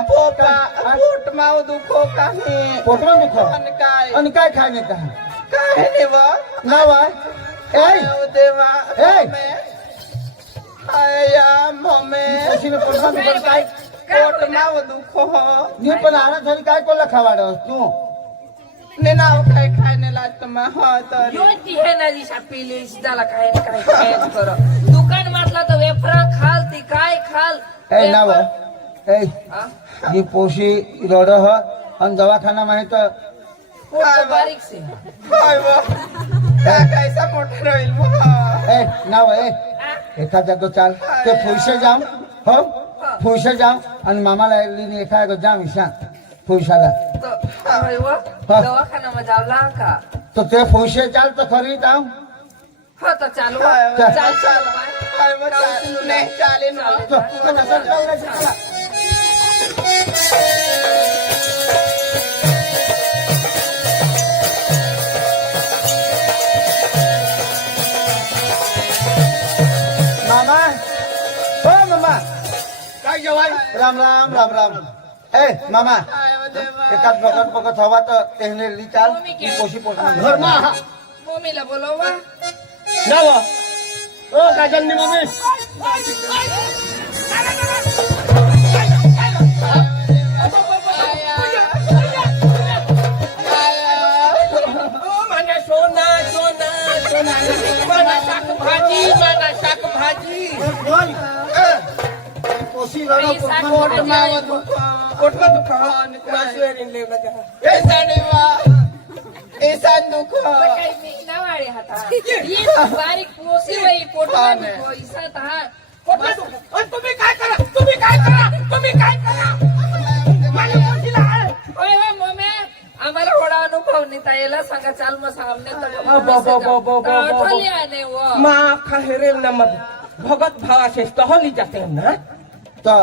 म्हटला पोट माव दुखो काही पोटमा दुखो आणि काय खायने का काय नाही बा नाव आहे देवा ए आया मम्मी अशीने पोटमा दुखो काय पोट माव दुखो नी पण आणा तरी काय कोला खावाडस तू ने नाव काय खायने लागत मा हो तर यो ती है ना जी पिली त्याला काय काय कर दुकान म्हटलं तर वेफरा खाल ती काय खाल ए नाव ए ही पोशी रड ह आणि दवाखाना माहित पोट बारीक से काय बा कैसा मोठा राहील बा ए नाव ए एका जागो चाल ते फुईशे जाम हो फुईशे जाम आणि मामाला एका जाम ईशान फुईशाला दवाखाना में जावला का तो ते फुईशे चाल तर खरी जाम हो तो चालू चल, चाल चाल काय बा नाही चाले ना मामा हो मामा काय जेवाय राम राम राम राम ए मामा एकाच बघत हवा तर तेहने ली चाल ही पोशी पोटमा घर मा मम्मीला बोलवा नाव ओ काजन्नी मम्मी माझा सोना सोना सोना माझा शाकभाजी पोशी रडो पोट माव दुखो ऐसा नहीं बा ऐसा दुखो काही मिळणार वाडे हाता ही बारीक पोसी वही पोट में पैसा था तुम्ही काय करा माझ्या पोशीला ओय ओय मम्मी आम्हाला थोडा अनुभव नाही ताईला सांगा चाल मग सामने तर आठवली आहे वो मा खाहेरेल ना मग भगत भावाशेष तहली जाते ना तो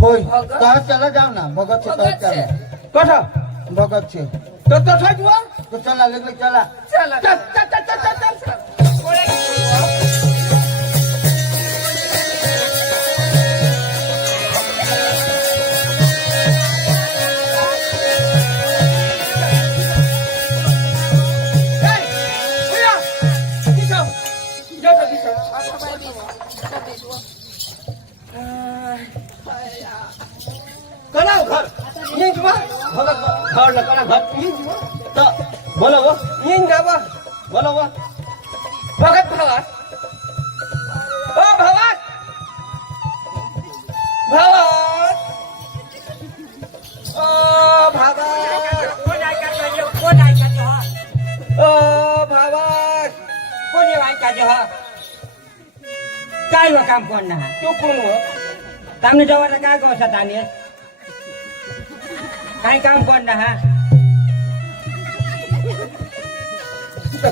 फोय तो चला जाओ ना भगत से तो चला कसा भगत से तो तसाच वा तो चला लेके चला चला चल करा घर ये जुवा भगत घर न करा घर ये जुवा तो बोलो वो ये जावा बोलो वो भगत भगत ओ भगत भगत ओ भगत कोण ऐका जो ओ भगत कोण ऐका जो काय व काम कोण ना तू कोण हो તમને જવાના काय કહો છો તાને काय काम कोण ना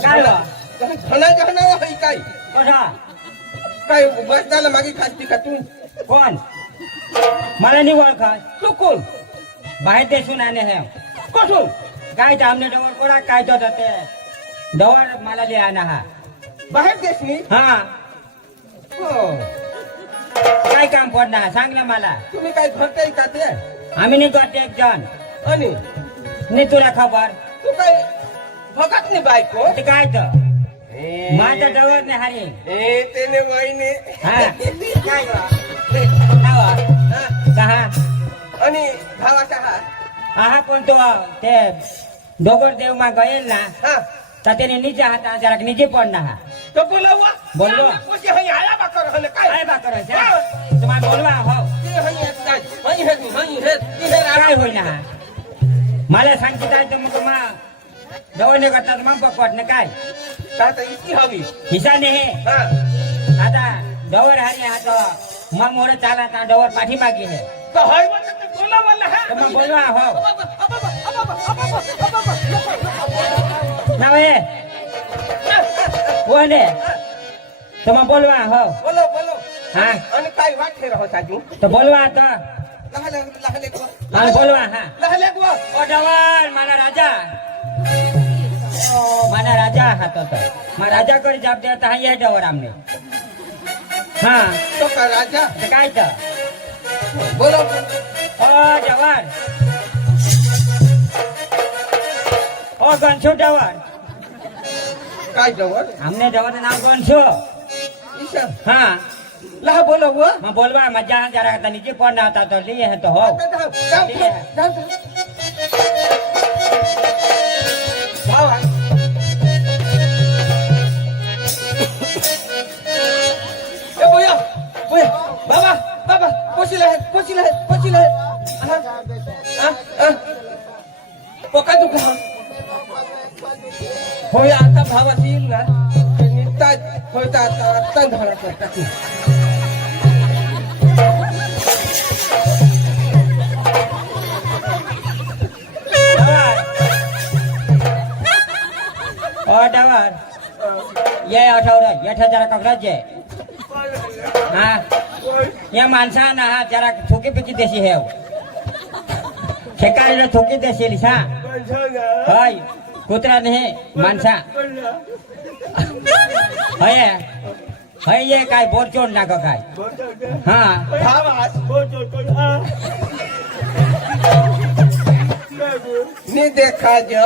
काय व घना घना होई काय कसा काय बस झालं मागे खास्ती का तू कोण मला नाही ओळखत तू कोण बाहेर देशून आले हे कसून काय तर आमने डवर कोणा काय तो ते डवर मला ले आना हा बाहेर देशनी हा हो काय काम पडणार सांग ना मला तुम्ही काय घरते का ते आम्ही नाही करते एक जण आणि नाही तुला खबर तू काय भगत ने बायको ते काय तर माझा डवर नाही हारी ए तेने वाईने हा काय नावा कहा आणि भावाचा हा आहा पण तो ते डोगर देव मा गયેલ ना हा तर તેને નીચે હતા જરાક નીચે પડના હા तो बोलावा बोलवा. कोशी हई आया बाकर हले काय काय बा કરે છે તમારે બોલવા हो ते हई येतात हई हे काय होईल ना मला सांगते काय तर मग मा डवणे करतात मग पकवत ना काय काय इतकी हवी हिसा ने हे हा आता डवर हारी आता मग मोरे चाला ता डवर पाठी मागी है तो हई बोलत ते बोलावा हा तर मग बोलवा हो नावे बोले तर मग बोलवा हो बोलो बोलो हा आणि काय वाटे रहो साजू तर बोलवा तर लहले लहले गो हा बोलवा हा लहले गो ओ डवर मारा राजा माना राजा हा तो मा राजा कडे जाप देता हा ये डवर आमने हा तो का राजा तर काय तर बोलो जवान ओ गणछो जवान काय जवळ हमने जवान नाम गणछो ईशा हाँ लहा बोलो वो मैं बोलवा मजा जरा तनी जी कौन ना आता तो लिए है तो हो भावा ए बोया बोया बाबा बाबा पोचिला पोका दुखला होय आता भावाची येईल ना ते निघतात होता आता धरा करतात जवान ये आठवडा येठा जरा ककडाच आहे हा या माणसा ना हा जरा थोकी पिची देशी हे शेकाळीला थोकी देशील सा होय कुत्रा नाही माणसा होय होय ये काय बोरचोड ना का काय हा भावास नी देखा जो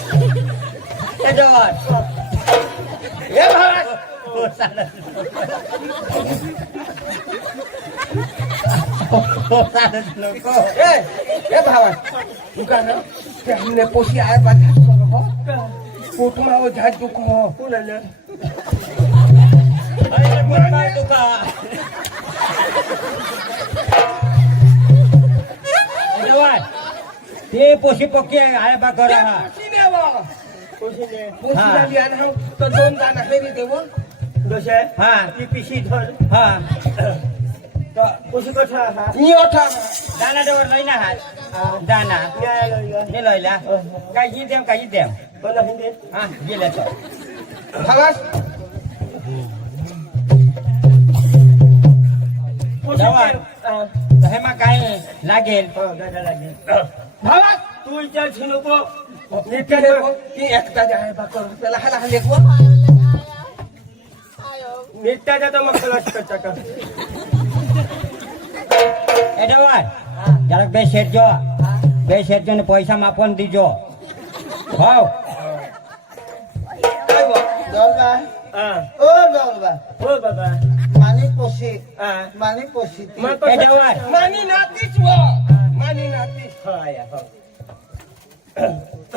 ए जवान ए भावास हो चालत नको ए भावास तू का ना ते हमने पोशी आया बात हो पोटमा हो झाड दुख हो अरे बोलवा तुका जवान ते पोशी पक्की आहे बा करा हा पोशीला लिया ना तो दोन दाना हेरी देवो हा ती पिशी धर हा तो पोशी कठा हा नी ओठा दाना देवर लईना हात दाना हे लईला काही देम बोला हिंदी हा गेले तो भावास जवान हे मग काय लागेल भावास तू विचारशी नको ती एकटा आहे बाकर त्याला हाला लेखवा नित्याच्या तर मग का ए जवान जरा बे शेट जो ने पैसा मापन दीजो हो काय हो दौलबा ओ दौलबा हो बाबा मानी पोशी ए जवान मानी नातीच वो मानी नातीच हो आया हो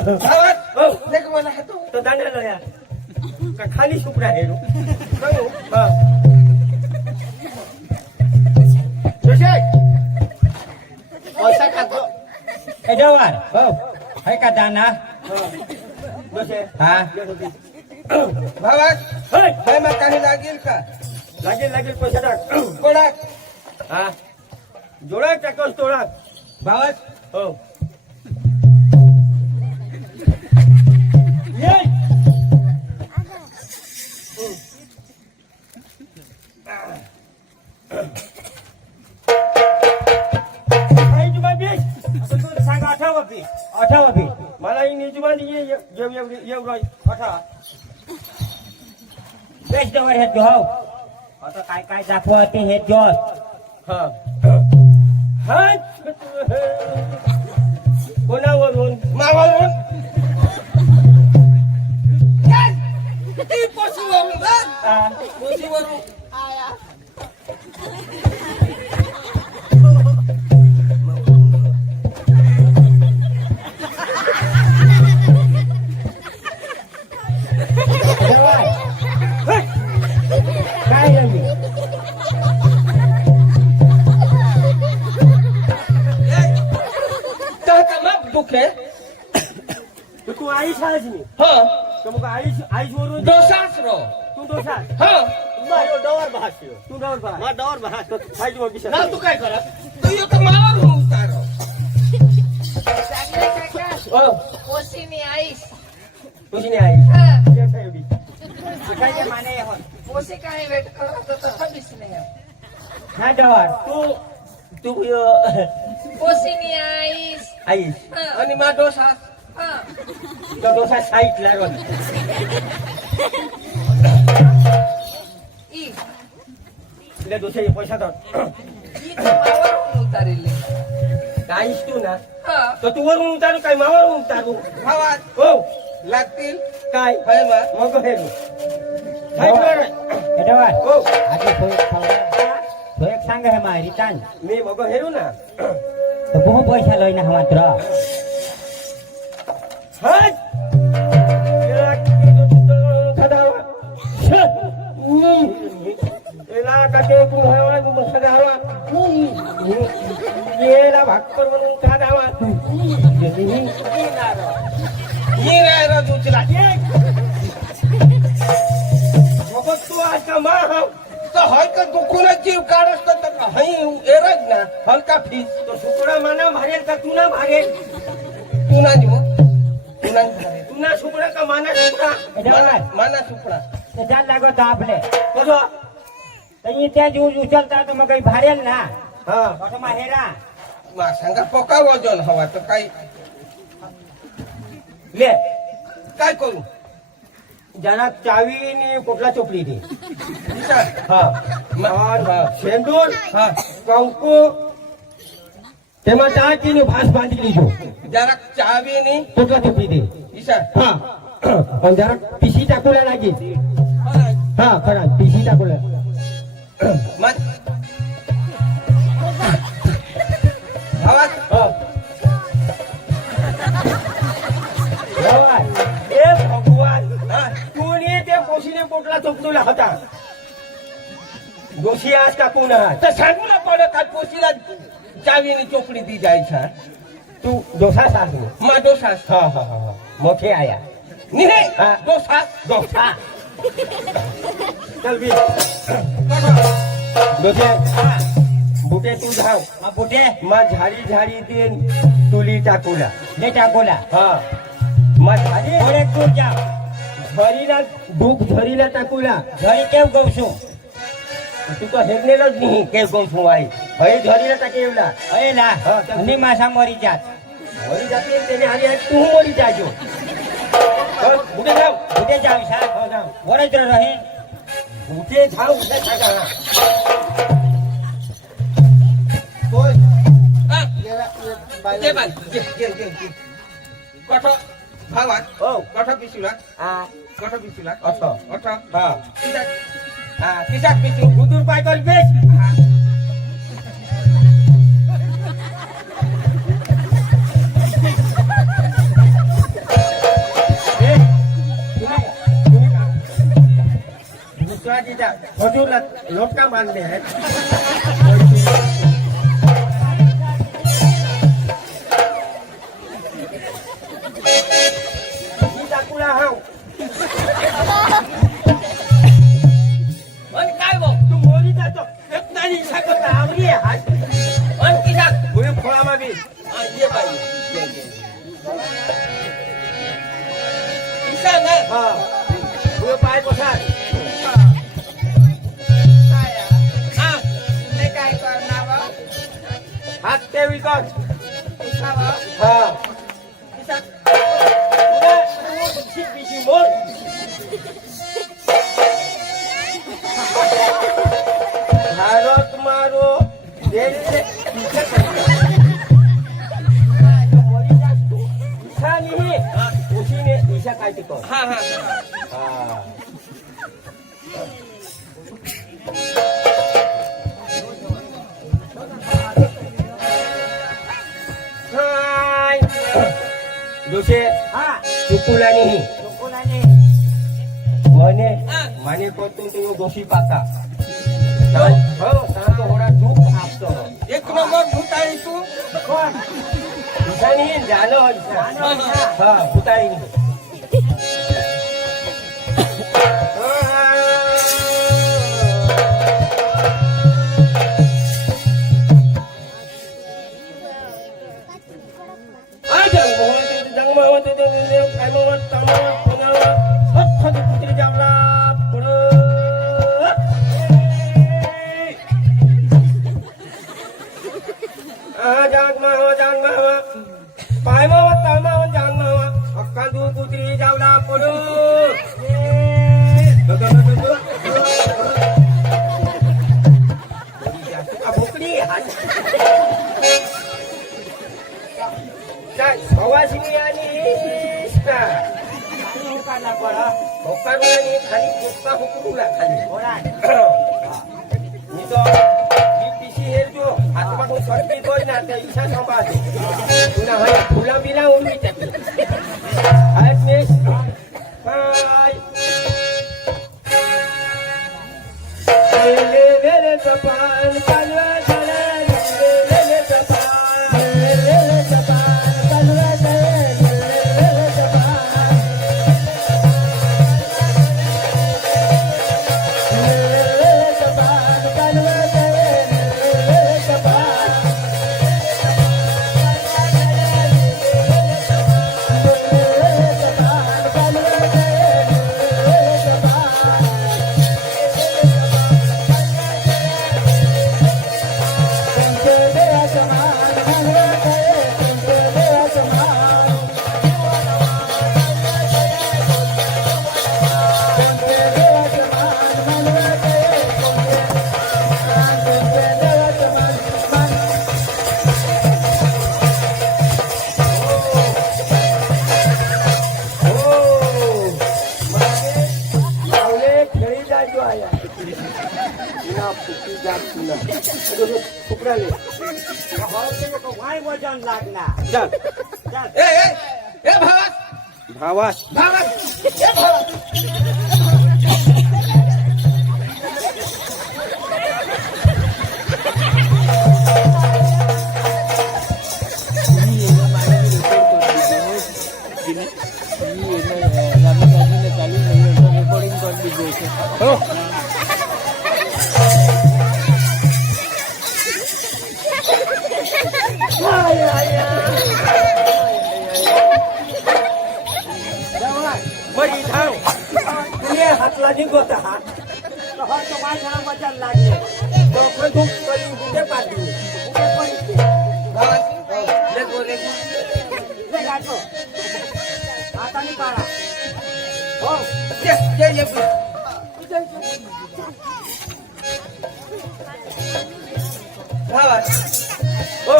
भावास हो देख मला हातो तो दांडा लया का खाली सुपडा हेरू सांगू हा पैसा खातो ए जवान हो है का दाना बसे हा भावास हे मग काही लागेल का लागेल पैसा टाक कोणाक हा जोडा टाकस तोडा भावास हो सांगा 18 मला ही निजमान एवढं बेस जवळ हे जो आता काय दाखवते हे जो हा कोणावरून मावावरून पोशीवरून काय रवी दुखे तू आईश आहेस मी हा तर मग आईश वरून दोसास रो तू दोषास हा डवर बहास खायची मग किशा ना तू काय करत तू एक मावर होऊन उतारो चांगले काका हो पोशीनी आईस तुझी नाही आई हा, काय माने पोशी काही वेट करत तर कधीच नाही हा डवर तू पोशीनी आईस आई हा. आणि मा दोसास हा. तो डोसा साईटला रोज ई तिला डोशाचे पैसा तर ई मावावरून उतारिले. काहीच तू ना हा. तर तू वरून उतारू काय मावरून उतारू भावा हो लागतील काय होय मा मग हे हो તો એક સાંગે હે મારી તાન मी मग हेरू ना તો બહુ પૈસા લઈને માત્ર हट एला काटे कुहावा सदावा येला भाकर म्हणून खादावा ही रायरा दुचला मग तू आज का मा तर हय का दुखूनच जीव काढत तर हई एरज ना हलका फीस तो सुकडा माना भारेल का तू ना भारेल तू ना जीव तू ना तू ना सुकडा का माना सुकडा माना सुपडा તો ચાલ લાગો તો આપણે कसो તો અહીં ત્યાં જ ઉછળતા તો મગ ભારેલ ના हा ઓટોમાં હેરા मा सांगा पोका वजन हवा तर काही ले काय करू ज्यांना चावी नि कुठला चोपडी ती विचार हा हा शेंदूर हा कंकू तेव्हा टाकीने भास बांधी लिहिजो जरा चावी नी कुठला चोपडी ती विचार हा पण जरा पिशी टाकूला लागेल हा खरा पिशी टाकूला मग हवा हा ए भगवान हा कोणी ते पोशीने पोटला चोपडूला होता दोषी आज का कोण आहात तर सांगू ना पड काय पोशीला चावी नी चोपडी दी जायचा तू दोसा सास मा दोसास हा हा हा हा मोठे आया निहे हा. दोसास दोसा चल बी दोसे बुटे तू धाव બુટે मा झाडी झाडी देन तुली टाकूला લેટા બોલા हा मा झाडी થોડેક દૂર જાઓ झरीला डूक झरीला टाकूला ઘરે કેવું કહું છું तू तो हेरलेलंच नाही केव कोण आई भाई झरीला टाकेवला અરે લા હા, ચાલ. ની માસા મરી જાત मरी जाते त्याने आली आहे तू मरी जाजो बुटे जाव બુટે જાવ સાહેબ हो जाव વડોદરા રહે बुटे जाव बुटे टाका होय हा गेला ते बायला बाल गे कठ भावात हो कठ पिसुला आ कठ पिसुला असं कठ हा तिसाक हा तिसाक पिसू कुदूर पाय कर बेस दुसरा तिचा खजूरला लोटका बांधले आहेत ही टाकूला हाव पण काय भाऊ तू मोरी जातो एक नाही शकत आवरी आहे पण तिसाक पुढे फळा मागे हा ये बाई तिसाक ना हा पुढे पाय पसार हा ते काय करणार बा? हात ते विकत उठावा. हा तिसाक पुढे पिशी मोर भारत मारो देश से मोरी जातो इच्छा नाही उशीने इच्छा काय टिकव हा हा हा हाय दोषे હા चुकुला नाही લોકોલાને म्हणे हा. म्हणे कोणतून तुम्ही दोषी पाहता हो सांगतो होडा दुःख आपतो एक नंबर भूताई तू કોણ ईशानी झालं ईशान हा भुताई जाग मावा पाय मावा तळ मावा जाग मावा माझ्या इच्छा सांभाळते पुन्हा हा फुलं बिला उडवी टाकली आहेत मेश हाय ले ले ले सपान कालवा झाला ले ले सपान ले सपान कालवा झाला ले सपान ले सपान कालवा झाला सपान वाय वजन लागणार भावास मरी धाव तुझे हातला निघत हात तो माझ्या वजन लागले डोकं धूप करी कुठे पाडली कुठे पडली ले गाठो हाताने काढा हो हो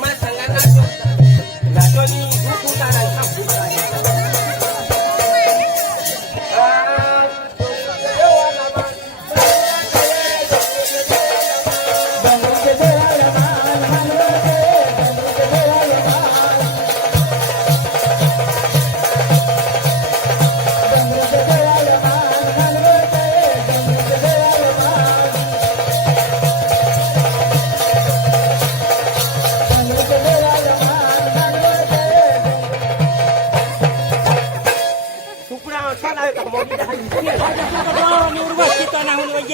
मला सांगा नाचो नाचोनी धूप उतारायचा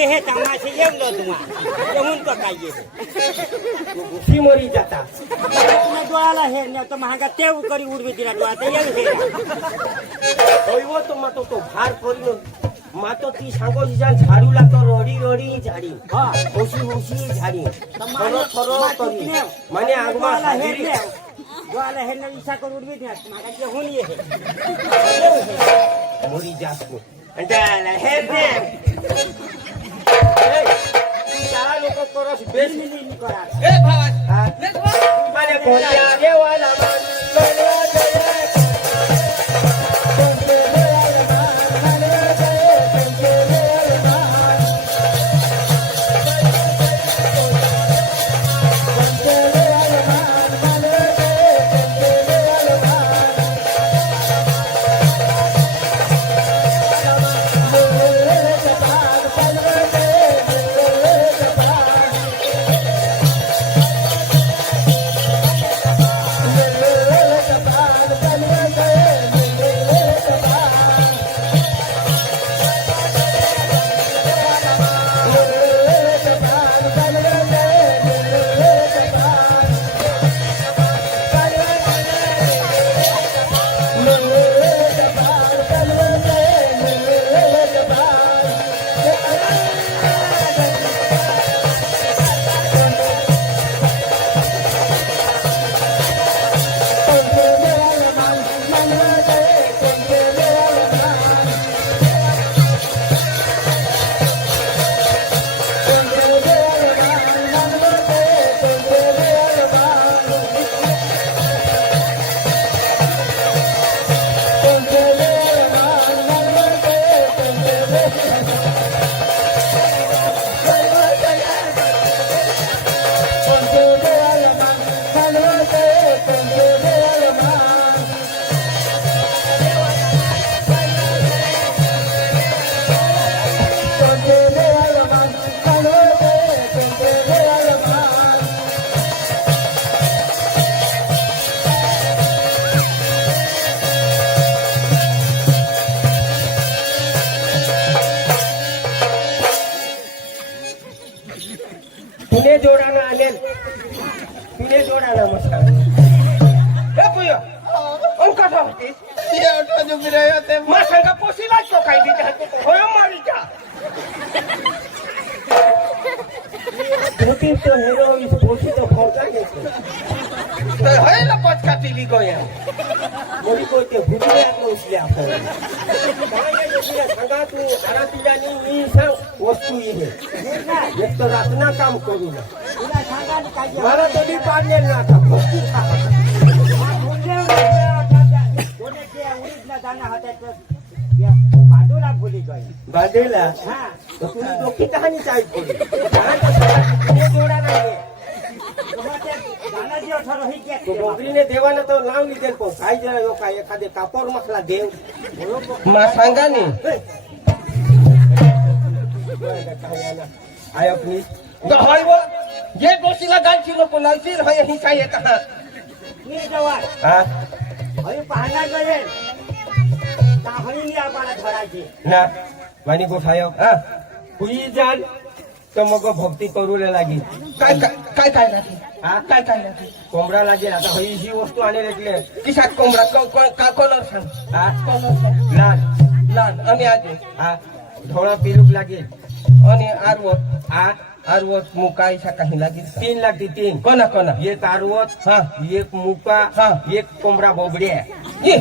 हे तमाशे येवलो तुम्हा येऊन तो काय घुशी मरी जाता डोळ्याला हे नाही तर महागा तेव करी उडवी दिला डोळा होईव तो मातो तो भार करीन मातो ती सांगो जिजा झाडू लागतो रडी रडी झाडी होशी होशी झाडी थरो थरो करी माने आगमा हाजिरी डोळ्याला हे नाही इच्छा करून उडवी दिला महागा येऊन ये मरी जास्त आणि त्याला हे दे चार लोक करस बेस मिली करा ए भावा माने कोणत्या देवाला तुने जोडानं आले तुने जोडानं मस्त हे पुयो अंका होतीस हे आठवण उभी राही होते मग सांगा पोशीला तो काही विचारतो होय मारीचा धोती तो हेरो इस पोशी तो खोटा घेतो तर है ना पचका पिली गोया मोरी को ते भुजले उचले आपण काय जोडीला सांगा तू आरातीलानी मी सांग वस्तू ये एक तर रातना काम करू ना तुला सांगा ना काय मला तरी पाडले ना आता वस्तू खा बाजूला भुली गई बाजूला हा तर तुझी डोकी कहाणी चाळीत पडली तुने जोडा नाही गाण्याची अठरा ही तो डोंगरीने देवानं तर नाव लिहिते पण काय जरा यो काय एखादे कापड मसला देव मा सांगा नी आय अपनी हाय व जे गोशीला गांची नको लावशील हाय ही काय येत मी जवळ हा हरी पाहणार गए हरी आम्हाला धरायची ना वाणी गोठाय हा कुई जाल तर मग भक्ती करू लागी काय काय काय काय लागेल हा काय काय लागेल कोंबडा लागेल आता ही वस्तू आणेल એટલે किशात कोंबडा का कलर सांग हा कलर सांग लाल लाल आणि आधी हा धोळा पिरूक लागेल आणि आरवत हा आरवत मुका इशा काही लागेल 3 लागते 3 कोणा कोणा एक आरवत हा एक मुका हा. एक कोंबडा बोबड्या ये.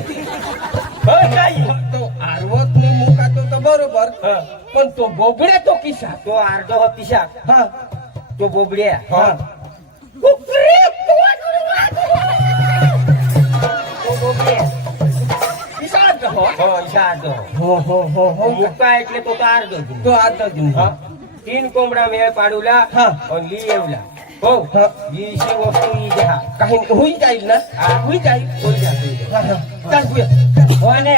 तो आरवत ने मुका तो बरोबर हा. पण तो बोबड्या तो किसा तो अर्ध पिशा हा तो बोबड्या हा तो बोबड्या किसा अर्ध हो हो इशा अर्ध हो हो हो हो मुका એટલે तो अर्ध तो अर्ध दिन हा 3 कोंबडा मेळ पाडूला हा. आणि ली येवला हो हा. ही वस्तू ही द्या काही होई जाईल ना हा. होई जाईल कोण द्या हा, हा. चाल बुया हो ने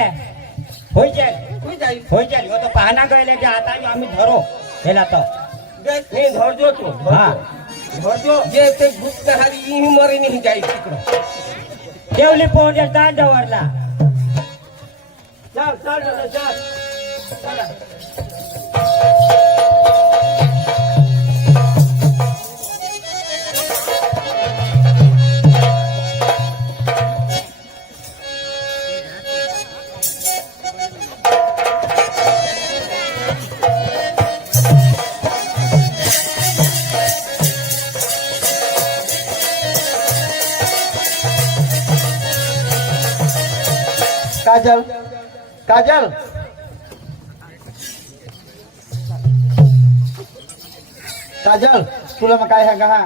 होई जाईल होई जाईल होई जाईल हो तो पाहना गए जे आता आम्ही धरो हेला तो हे धरजो तू हा धरजो जे ते गुप्त हारी ही मरे नाही जाईल तिकडं जेवली पोहोचेल ता जवळला चल चल चल काजल काजल काजल तुला मग काय सांगा हा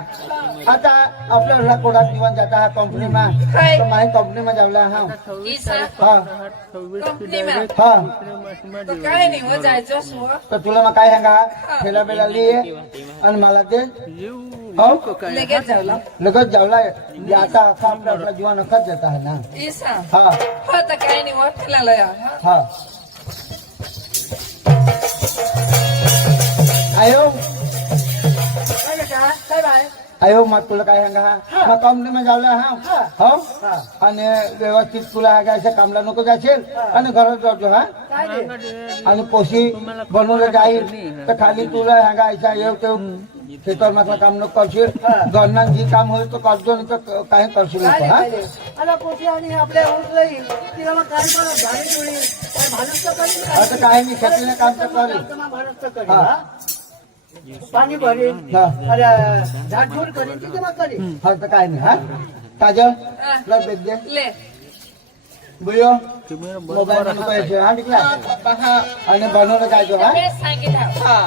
आता आपल्याला कोणात दिवस जाता हा कंपनीमा हाय. तर माझी कंपनीमा जावला हा ईसा हा कंपनीमा हा तो काय नाही हो जायचं सो तर तुला मग काय सांगा हा ठेला बेला लिये आणि मला ते हो लगेच जावला लगत जावला आता असा आपला जीवन अखत जाता है ना ईसा हा हो तर काय नाही वाटला लया हा आयो काय बाय आयो मग तुला काय सांगा हा मग कंपनीमध्ये जावला हा हो आणि व्यवस्थित तुला हागायचं कामला नको जाशील आणि घरात जातो हा आणि पोशी बनवलं जाईल तर खाली तुला हागायचा येऊ तेव शेतावर मात्र काम नको करशील घरना जी काम होईल तो करतो नाही तर काही करशील नको हा आता काही नाही शेतीने काम तर करेल हा पाणी भरेल हा झाडझूड करेल तिथे मग करेल हा तर काय नाही हा काजल तुला बेग दे ले बुयो मोबाईल पैसे हा निघला आणि बनवलं काय तो हा बेस सांगितलं हा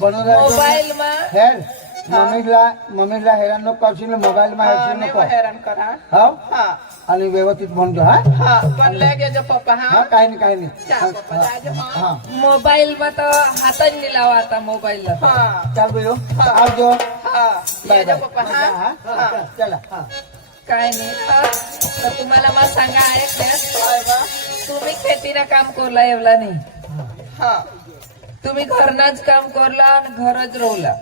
बनवलं मोबाईल मा हेर मम्मीला हैराण नको करशील मोबाईल मा हेरशील नको हैराण करा हो हा आणि व्यवस्थित म्हणतो हा हा पण लगेच पप्पा हा हा काही नाही काही नाही चल पप्पा जाजो हा हा मोबाईल मा तर हातात नाही लावा आता मोबाईल हा चाल बुयो आवजो हा बाय येजो बाय पप्पा हा हा चला हा काय नाही हा. तर तुम्हाला मला सांगा ऐकण्यात तुम्ही खेतीना काम करला एवढा नाही हा तुम्ही घरनाच काम करला आणि घरच रोवला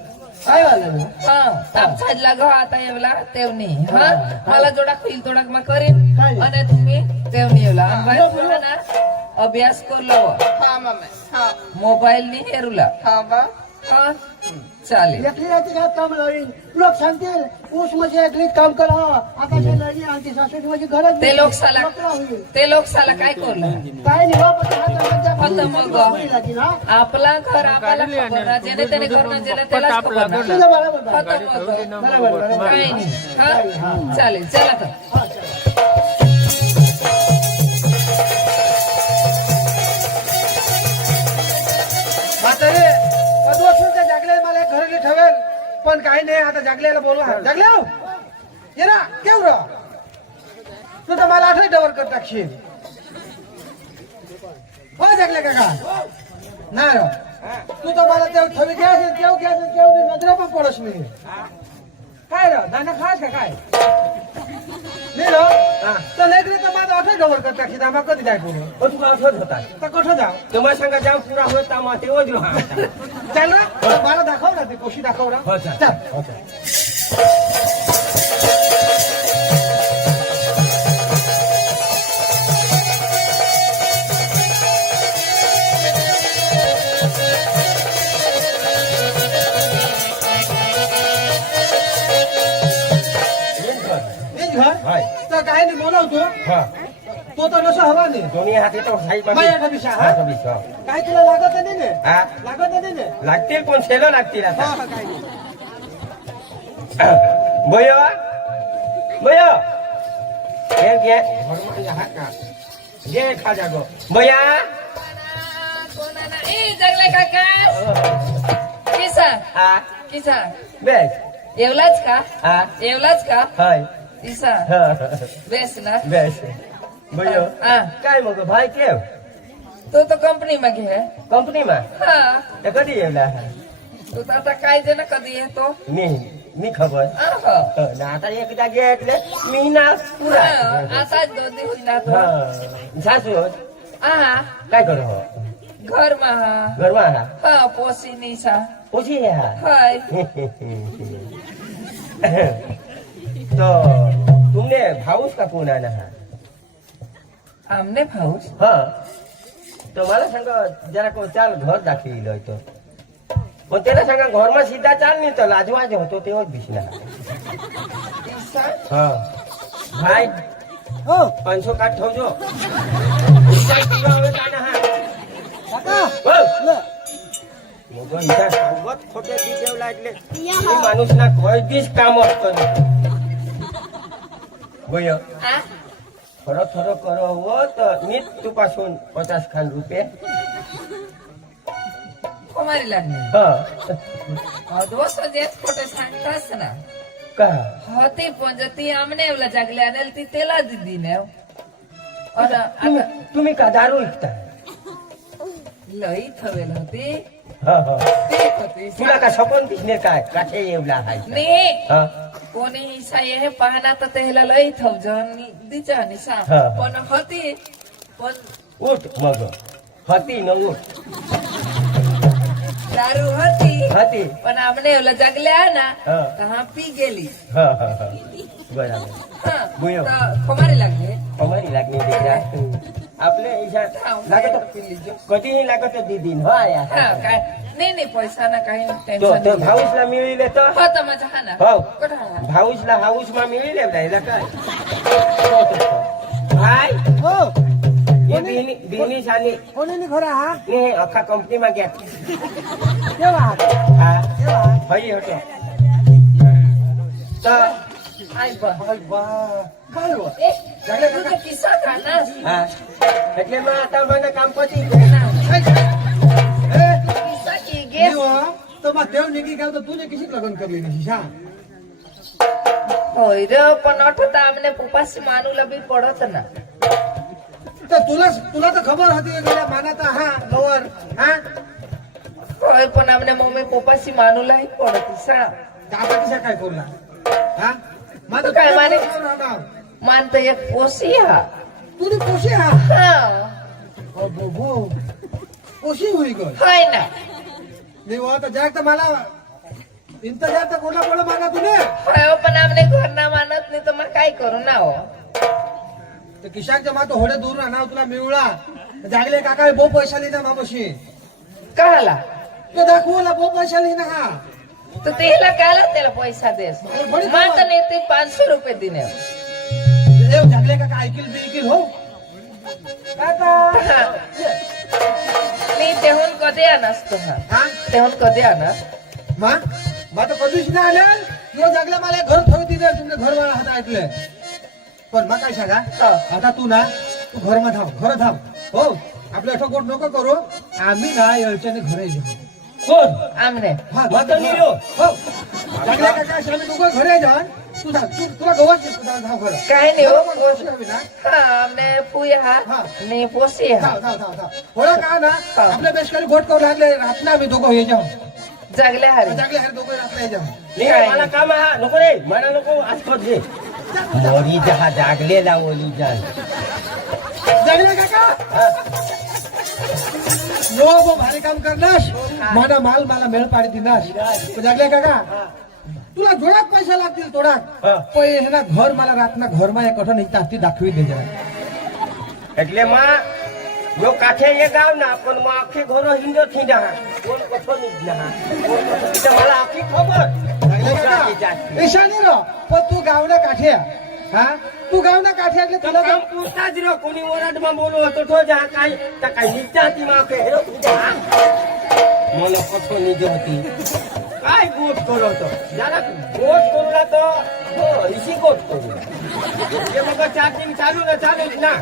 काय झालं हा ताप छाजला ग आता एवढा तेवणी हा मला जोडा होईल तोडा मग करीन आणि तुम्ही तेवणी एवढा आणि बाई पुन्हा ना अभ्यास करलो हा मम्मी हा मोबाईल नी हेरुला हा बा हा चालेल एकली राहते काय काम लावीन लोक सांगतील ऊस म्हणजे एकलीच काम करा आता लढी आणखी सासूची माझी गरज ते लोक साला होईल ते लोक साला काय करलं काय नाही हो, पण हाताच्या होतं मग लागेल, हा? आपला घर आपल्याला खबर ना जेणे त्याने करणं ज्याला त्यालाच खबर ना तुझं बरोबर आहे. होतं मग बरोबर, बरोबर. काही नाही हा चालेल चला तर हा, चला. म्हातारे कधीपासून जागले मला एक घरी ठेवेल पण काही नाही आता जागल्याला बोलवा जागल्या ये ना केव र तू तर मला आठवण डबर कर टाकशील हो जागले काका नाही र तू तर मला तेव ठेवी घ्यायचं तेव नजरा पण पडस मी काय र दाना खास का काय नाही र तर लेकरे तर माझं आठवण डबर कर टाकशील आम्हाला कधी जाय पुढे पण तुला आठवत होता तर कुठं जाऊ तुम्हाला सांगा जाम पुरा होता मग तेव्हा दिलो हा चल ना मला दाखव ना ते कोशी दाखव ना हो चल चल हो चल हेच घर हाय तर काय नाही बोलावतो हा तो तर नसा हवा नाही दोन्ही हात येतो साई माझ्या हातापेक्षा, हा? काय तुला लागत नाही ने हा लागत नाही ने लागतील पण सेलो लागतील हा आता हा काय नाही बय बय घे घे भरमा हात का घे खा जागो बया कोणाला ए जगले काका किसा हा किसा बेस एवलाच का हा एवलाच का हाय किसा हा बेस ना बेस बय हा काय मग भाई केव तो तो कंपनी में घे कंपनीમાં हा તે કદી એવલા तो तर आता काय दे ना कधी येतो ની ખબર आहो. ના आता એક જાગે એટલે મહિના પૂરા हा, आताच 2 दिवस जातो હા સાસુ हा काय કરો घरमा हा ઘરમાં હા हा पोसी निसा પૂછી હા हाय તો तुमने भाऊस का कोण आला हा आमने भाऊस हा તો મારા સંગ જરા કોઈ ચાલ ઘર દાખવી લો તો પણ તેના સંગ ઘરમાં સીધા ચાલ નહીં તો લાજવા જ હતો તેવો જ ભીસના હા ભાઈ हो 500 કાઢ થવજો હવે કાના હા काका બોલ ले. મોગો ઈતા સાવત ખોટે દી દેવલા એટલે એ માણસના કોઈ જ કામ હોતો નથી ગયો हा થોડો થોડો કરો હો તો નીત તું પાછું 50 ખાન રૂપિયા कुमारी लागली હા दोस्त जेच खोटे सांगतास ना કા होती पण ती आमने एवला जागले आणि ती तेला दिदी ने और तुम्ही तुम्ही का दारू विकता लई थवेल होती हा हा ते होती तुला का सपन दिसणे काय काठे येवला हाय ने हा कोणी ईसा हे पाहना तर तेला लई थवजन दिचा निसा हा. पण होती पण उठ मग હતી ન ઉठ दारू होती હતી पण आमने एवला जागल्या ना हा. तर पी गेली હા હા હા બરાબર हा बुयो. तर कुमारी लागली અમારી લાગણી દીકરા आपले ईशा लागत कधीही लागत दीदी हो आया हा काय नाही पैसा ना काही तो टेन्शन तो भाऊसला मिळले तर हो तर माझा हा ना हो कुठं हा? भाऊसला हाऊसमा मिळले याला काय भाई हो ये बिनी साली कोणी नाही खरा हा ने अख्खा कंपनीમાં ગયા केव्हा હા केव्हा ભાઈ હતો તો आई बा अरे वा काय हो ए तुझा किस्सा का ना હા એટલે માં તમને કામ પતી किस्सा की गे तर मग देव निघी काय तर तुझे किशी लग्न करली नाही शा होय रे पण आठवता आमने पप्पाशी मानूला बी पडत ना तर तुला तर खबर होती गेल्या मानाचा हा लवर हा होय पण आमने मम्मी पप्पाशी मानूलाही पडत सा आता कशा काय करला हा माझं काय माने? नाव मान तर एक पोसी हा तुझी पोशी हा हा बघू पोशी होई ग होय ना नाही हो आता जाग तर मला इंत जाग तर कोणा कोणा मागा तुने होय पण आमने घर ना मानत नाही तर मग काय करू ना हो तर किशाकच्या मा तो होडे दूर नाव तुला मिळला जागले काका बो पैसा लिहिला मामोशी कळाला ते दाखवला बो पैसा नाही ना हा तर त्याला कायला त्याला पैसा देस बडी मात्र नाही ते 500 रुपये दिने देव झाले का काय ऐकल बिकल हो काका मी तेहून कधी आणस हा हा तेहून कधी आणस मा तर कधीच नाही आले तुला जागला मला घर ठेवू दिले तुमच्या घरवाला हात ऐकले पण मग काय सांगा हा. आता तू ना तू घर मध्ये थांब घर थांब हो आपलं असं गोट नको करू आम्ही ना याच्याने घरे जाऊ कोण आमने हा माता निरो हो जागल्या काका आम्ही दोघं घरे जा तू जा तू तुला गवत धाव घर काय नाही हो गोष्ट हवी ना हा आमने फुया हा हा. ने पोसी हा धाव धाव धाव धाव थोडा का ना हा. आपल्या बेसकरी गोट करू लागले रातना आम्ही दोघं हे जाऊ जागले हरी जागले हर दोघं रातना हे जाऊ नाही मला काम हा नको रे मला नको आसपत दे मोरी जहा जागलेला ओली जान जागले काका नो वो भारी काम करनास माना माल मला मेळ पाडी दिनास जागले काका तुला जोडात पैसा लागतील थोडा हा. पण हे ना घर मला रातना घरमा या कठो नाही ताती दाखवी दे जरा એટલે માં જો કાઠે એ ગાવ ના પણ માં આખી ઘરો હિંદો થી ના કોણ કથો ની ના કોણ કથો ની मला આખી ખબર जागले काका ईशानी रो पण तू गावना काठे हा तू गावना काठे એટલે तुला કામ પૂછતા જ રહ્યો કોની ઓરડ માં બોલો હતો તો જા કાઈ તા કાઈ નીચાતી માં કે હેરો તું જા મને કથો ની જો હતી કાઈ ગોટ કરો તો જરા ગોટ કરુલા તો ઈસી ગોટ કરું જે મગર ચાર્જિંગ ચાલુ ના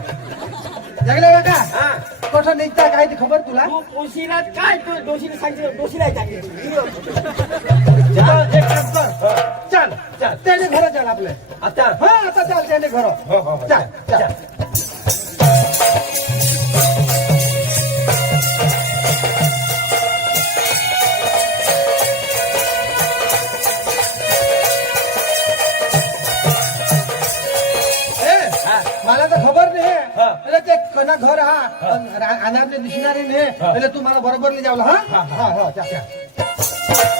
जागले काका હા कठो निघता काय ते खबर तुला तू पुशीला काय तू दोशीला सांगितलं दोशीला टाकली चल एक काम कर चल चल त्याने घर चाल आपले आता हा आता चाल त्याने घर हो हो चाल चाल ए, मला तर खबर नाही हा. એટલે તે કના ઘર હા અનાજને દિશનારી ને એટલે તું મારા બરોબર લઈ જાવ હા હા હા ચાલ ચાલ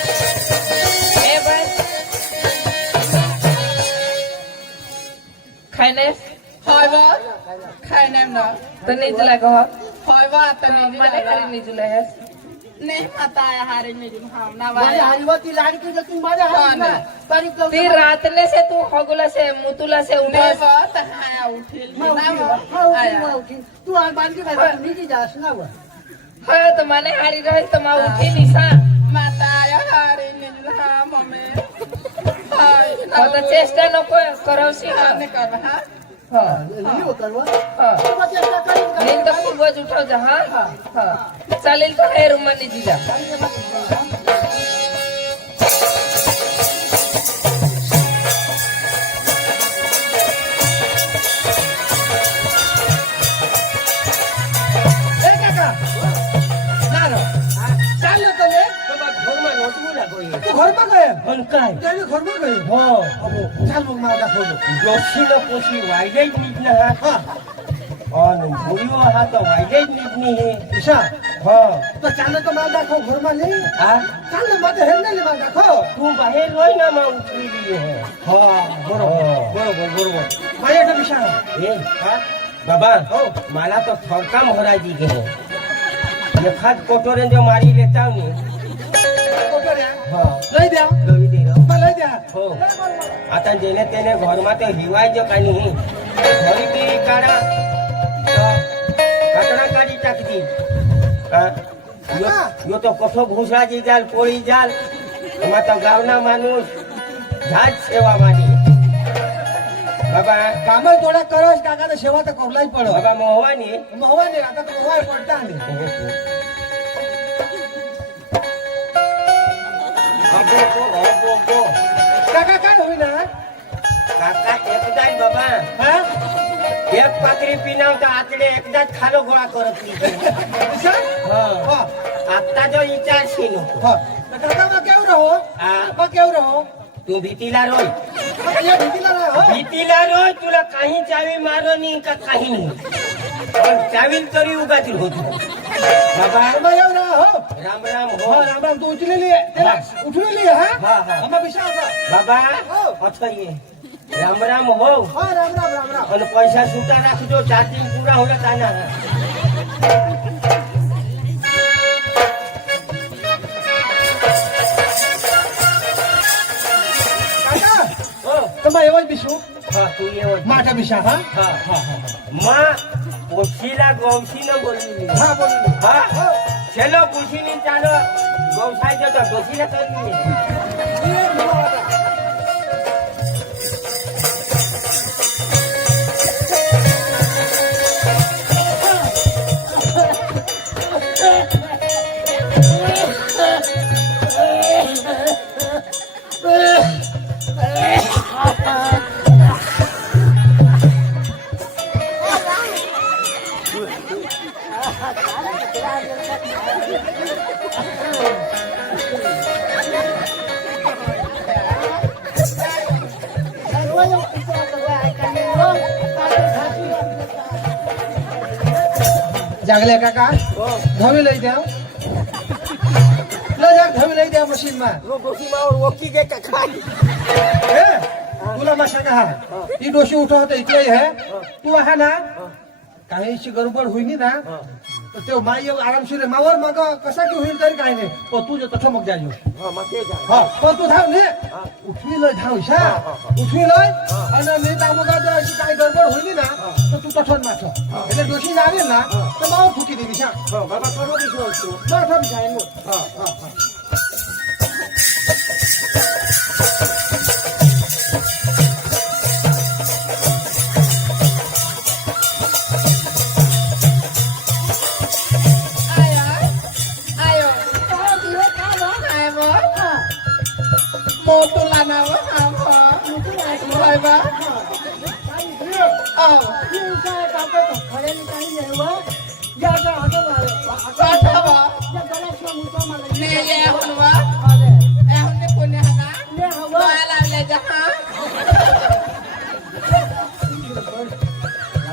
ए भाई खायने হয় বা খাই নাম না तो निजला गो হয় বা तने माने खाली निजला है नहीं पता है हारे मेरी भावना माझ्या वाला हलवती लाडकी जर तू माझ्या हाँ हात ना। ना तारीख लावून ती रातने से तू हगुला से मुतुला से नहीं उठा बा तहाया उठेल मैं ना उठी, बा हाँ, उठी, आया मैं उठी। तू आज बांधी का नीचे जास ना वो है तो माने हारी रहे तो मा उठी निसा माता आया हारे मेरी हाँ मम्मी हाय हो तो चेष्टा नको करवसी हाँ ने कर हाँ हां लिहिली होतं वा हां तू मग चेष्टा करीन का? नींद खूपच उठव जा हा हा चालेल तर हे रूम मध्ये निजी जा ए काका ना रो चाल ना तले તો બા ઘરમાં નોટવું લાગો એ तू घरमा गए પણ કાઈ त्याने घरमा गए હો चाल मग मला दाखवलं જોશીનો પોસી વાયદે જ નીકળે હા हा અને ભૂલ્યો હા તો વાયદે જ નીકળી હે ईशा હા तो चाल ना तो मला दाखव घरमा नाही હા चाल ना माझं हेर नाही मला दाखव તું બહાર હોય ને માં ઉતરી ગઈ હે हा बरोबर હા. बरोबर बरोबर माझ्याकडे विषय એ हा બાબા हो મારા તો થરકામ હરાજી ગયે એખાદ કોટોરે જો મારી લેતા ને कोटऱ्या હા लय द्या લઈ દે लय द्या हो आता જેને તેને ઘરમાં તો હિવાય જો કાઈ નહીં ઘરી બી કાઢા તો કાટણા કાઢી ચાકતી હા યો તો કઠો ઘૂસાજી જાલ પોળી જાલ એમાં તો ગાવના માણસ જાત સેવા માની બાબા काम थोडा करस काका तर सेवा तर करलाच पडो બાબा મોહવાની महवा नाही आता तर महवा पडता नाही અબો काका काय होईना काका एकदाच बाबा हा? एक पाकरी पिनावता आतडे एकदाच खालो गोळा करत अच्छा? हा. आता जो विचार शिनो हा. तर काका मग केव रहो हा. मग केव रहो तू भीतीला रोय मग ये भीतीला रहो भीतीला रोय तुला काही चावी मारो नाही का काही नाही पण चावील तरी उगाच होतो बाबा मग येऊ रहो राम राम हो हो राम राम तू उचलेली आहे त्याला उठलेली आहे हा, हा. हा मग विषय होता बाबा हो. अच्छा ये राम राम हो हा राम राम राम राम અને પૈસા છૂટા રાખજો ચાર્જિંગ પૂરા होला તાના काका हो तर मग येवल बिशू हा तू येव माझ्या बिशा हा हा हा हा માં પોછીલા ગૌશીને બોલવી हा बोलली હા ચલો પૂછીને ચાલો ગૌસાઈ જતો પોછીલા કરી जागले काका धवी लई द्या लय जाग धवी लई द्या मशीन मा ઓકી ગે કાકા ए, तुला मशा का ही डोशी उठवत इकडे आहे तू हा ना काहीशी गडबड होईनी ना तर ते माई आरामशीर आहे. मावर मग कसा की होईल तरी काही नाही पण तू तसं मग जायचो હા મકે જા हा पण तू धाव ने उठवी लय धाव इशा उठवी लय आणि मी त्या मग अशी काही गडबड होईनी ना तर तू तठन माठ એટલે ડોશી આવે ना तर मावर फुकी देवी शा બાબા કરો દીધો છું माठ बिछाय नो हा हा हा आयो काय बा मोठूला नाव काय बा ने ये हुनवा ए हुने कोने हगा लागले जहा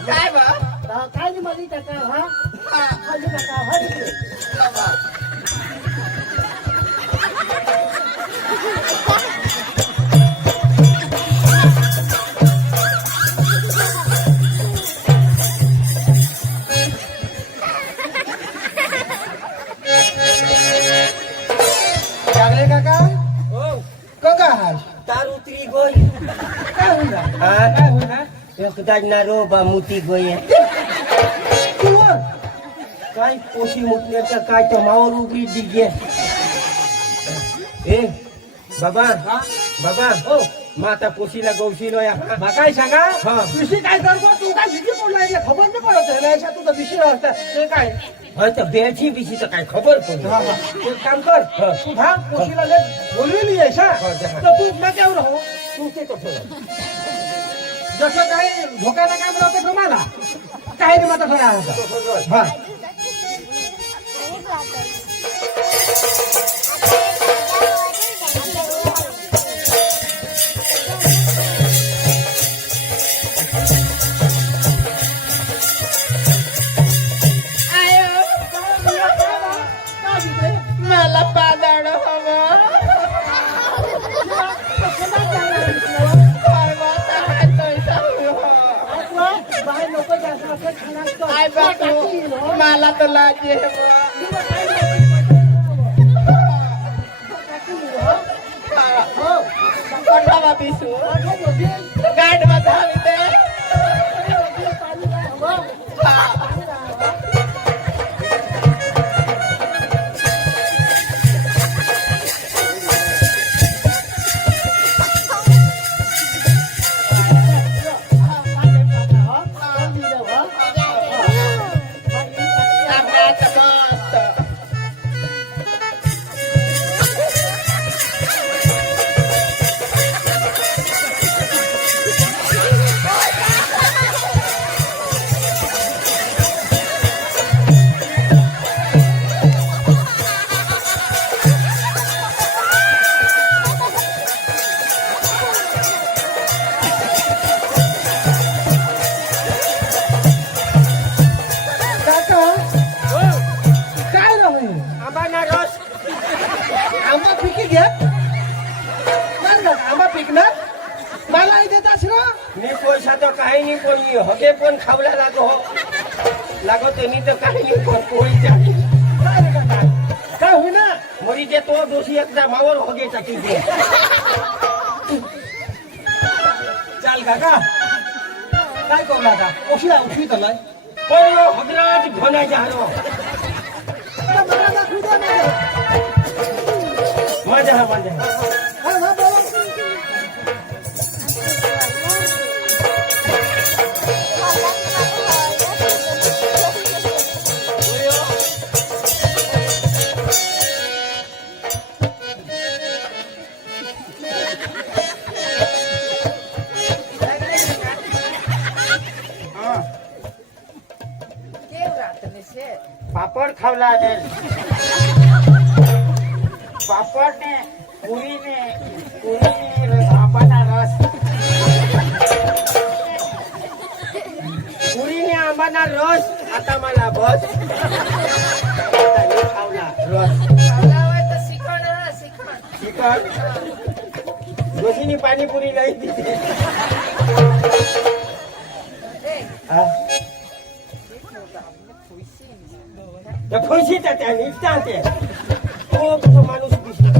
काय बा काय नाही माझी काका हा हा माझी काका हा बाबा जागले काका ઓ काका हाय તાર ઉતરી ગઈ काय होईना હા काय होईना એકદાજ ના રો બા મૂતી ગઈ तू वर काय पोशी मुकले तर काय तो मावर उभी डिगे ए बाबा बाबा हो माता पोशीला गौशीलो या मग काय सांगा हा. कृषी काय करतो तू काय भीती पडला आहे खबर नाही पडत आहे याच्या तुझा विषय असता ते काय हय तर बेची बिशी तर काय खबर पडली हा, हा. एक काम कर हा. तू हा कोशीला ले बोललेली आहेस हा हा, जा. तर तू ना केव्हा राहू तू ते कसं जसं काही धोकाला काम राहतं तुम्हाला काही नाही मात्र खरा हा आयो मला पादाड हवं काय वाचा हाय तैसा आय बापू मला तर लाजे कोठावा बिसू गाड बधावी दे मस्त तो काही नाही पण हगे पण खावला लागो त्यांनी तर काही नाही पण पोळी चालली काय रे काका काय होईना मरी जे तो दोषी एकदा मावर हगे टाकी दे चाल काका काय करू आता उशिरा उठवी तर पण हगराज घोना जानो मजा केव रातने से पापड खावला आहे पापड ने पुरी ने आंबाना रस पुरीने आंबाना रस आता मला बस आता हे खावला रस खावला होय तर शिकण हा शिकण चिकन दोषीनी पाणीपुरी नाही दिली हा? त्या फुशीच्या त्या निघता ते तो कुठं माणूस दिसला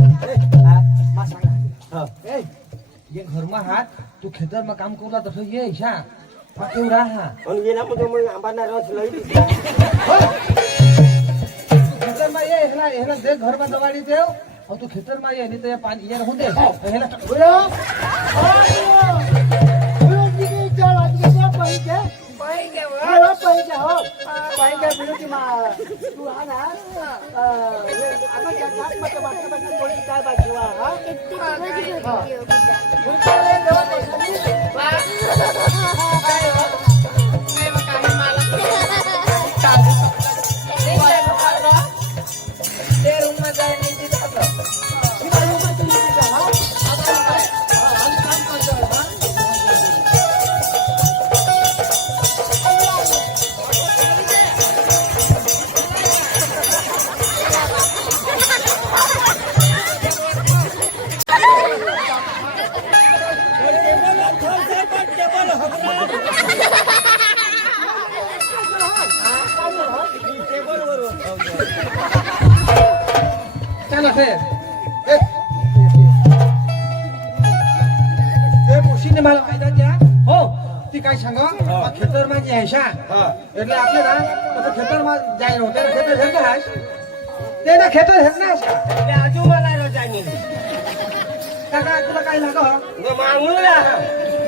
हा. ये घर में हाथ तू खेतर में काम करला तो ये ईशा पाके रहा पण गेला मग आंबाना रस लई दिली खेतर में ये हेना दे घर में दवाड़ी देव और तू खेतर में ये नहीं तो ये पानी ये रहू दे हेना पाई के वो ते रूम में जाए नीचे जातो चला फिर ते मुशीने मला काय द्या हो ती काय सांग खेतर में जे ईशा हा. એટલે આપણે ના તો ખેતર માં જાય નો તે ખેતર હેરતા હાશ તેના ખેતર હેરના છે એટલે આજુ मला रजानी કાકા तुला काय લાગो मांगला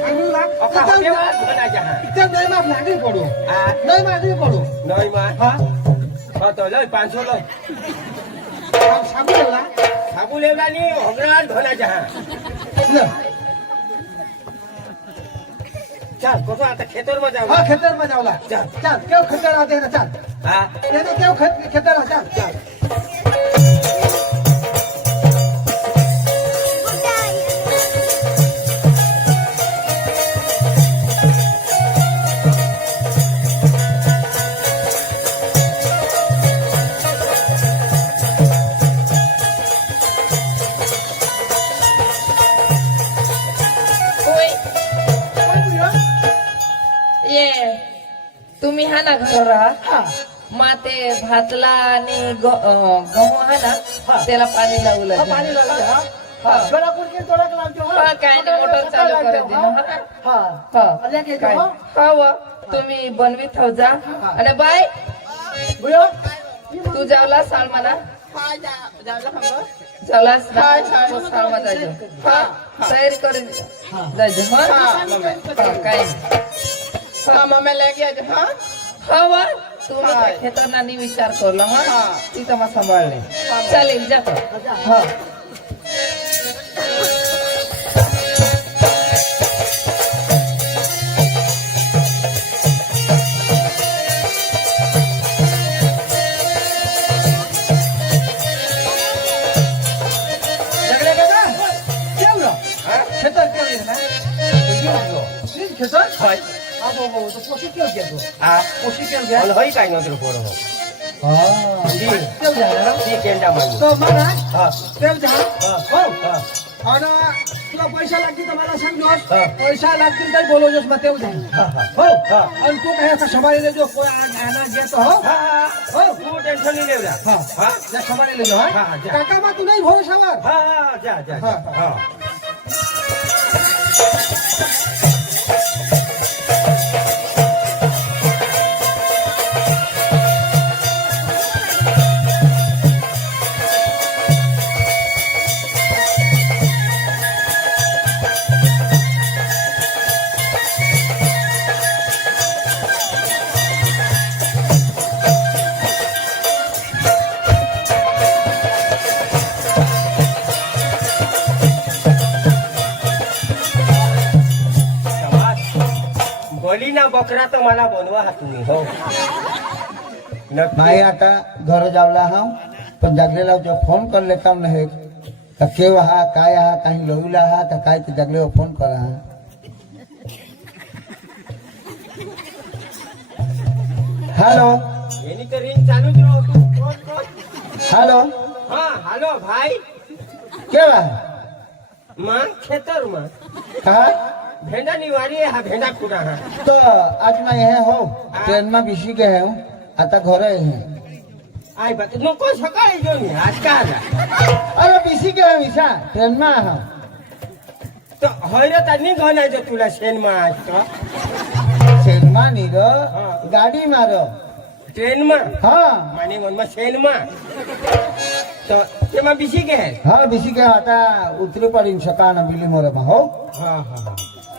आंगुल लाग अका हकेवा घोना जहा इथे नाही माफ लागी पडू हा नाही मागी पडू नहीं मा हा हा तो लय 500 लय साबू लेला साबू लेवला नी हगराज घोना जहा ले चल कोतो आता खेतर में जाऊ हा खेतर में जावला चल. चल केव खेतर आते ना चल हा तेने केव खेतर आ चल चल ये तुम्ही हा ना घर राहा माते भातला आणि गहू हा ना त्याला पाणी लावलं पाणी लागले हा जरा पुरके तोडा लावतो हा काय नाही मोटर चालू करत दे ना हा हा अल्या के काय? जो हा व तुम्ही बनवीत हो जा आणि बाय बुयो तू जावला साल मला हा जावला खबर जावलास ना हा. साल मध्ये जायचं हा तयारी करून जायचं हा काय हा मम्मी लेके आज हा हा वा तुम्ही त्या खेतांना नी विचार करला हा तिथं मग सांभाळले चालेल जातो हा झगडे का केवढं खेतर केवढं ना खेतर हाय आबो बो तो पोशी केव गेलो हा पोशी केव गेलो पण होई काय नंतर पोरो हो हा केव झाला ती केंडा मारू तो मला हा केव झाला हो हा आणि तुला पैसा लागतील तर मला सांगजोस हा. पैसा लागतील तर बोलवजोस मग तेव्हा जाईल हो हा. आणि तू काय असं सभारी लेजो कोई आना घेतो हो हा हा हो तू टेन्शन नाही लेवला हा हा जा सभारी लेजो हा, हा जा. काका मग तू नाही भरोशावर हा हा जा जा हा. हा बली ना बकरा तर मला बनवा हा तुम्ही हो नक्की. नाही आता घर जावला हा पण जागलेला जो फोन कर लेता नाही तर केव्हा हा काय हा काही लोविला हा तर काय ते जागलेवर फोन करा हॅलो एनी तर रिंग चालूच राहो तू कोण कोण हॅलो हा हॅलो भाई केव्हा मां खेतर मां कहा भेंडा निवारी है हा भेंडा खुदा हा तो आज मैं यहाँ हो ट्रेन में बिसी गए हूँ आता घर है आय बात नको सकाळी घेऊन ये आज का आला अरे बिसी गए हूँ ईशा ट्रेन में आया हूँ तो हैरत आणि घालायचं तुला शेण मा आज तो ट्रेन में नहीं रो गाड़ी मारो ट्रेन मा हाँ माने मन मा शेण मा तो ते मा बिशी गे हाँ बिसी गए आता उतरी पड़ी सका ना बिली मोरे में हो हा हा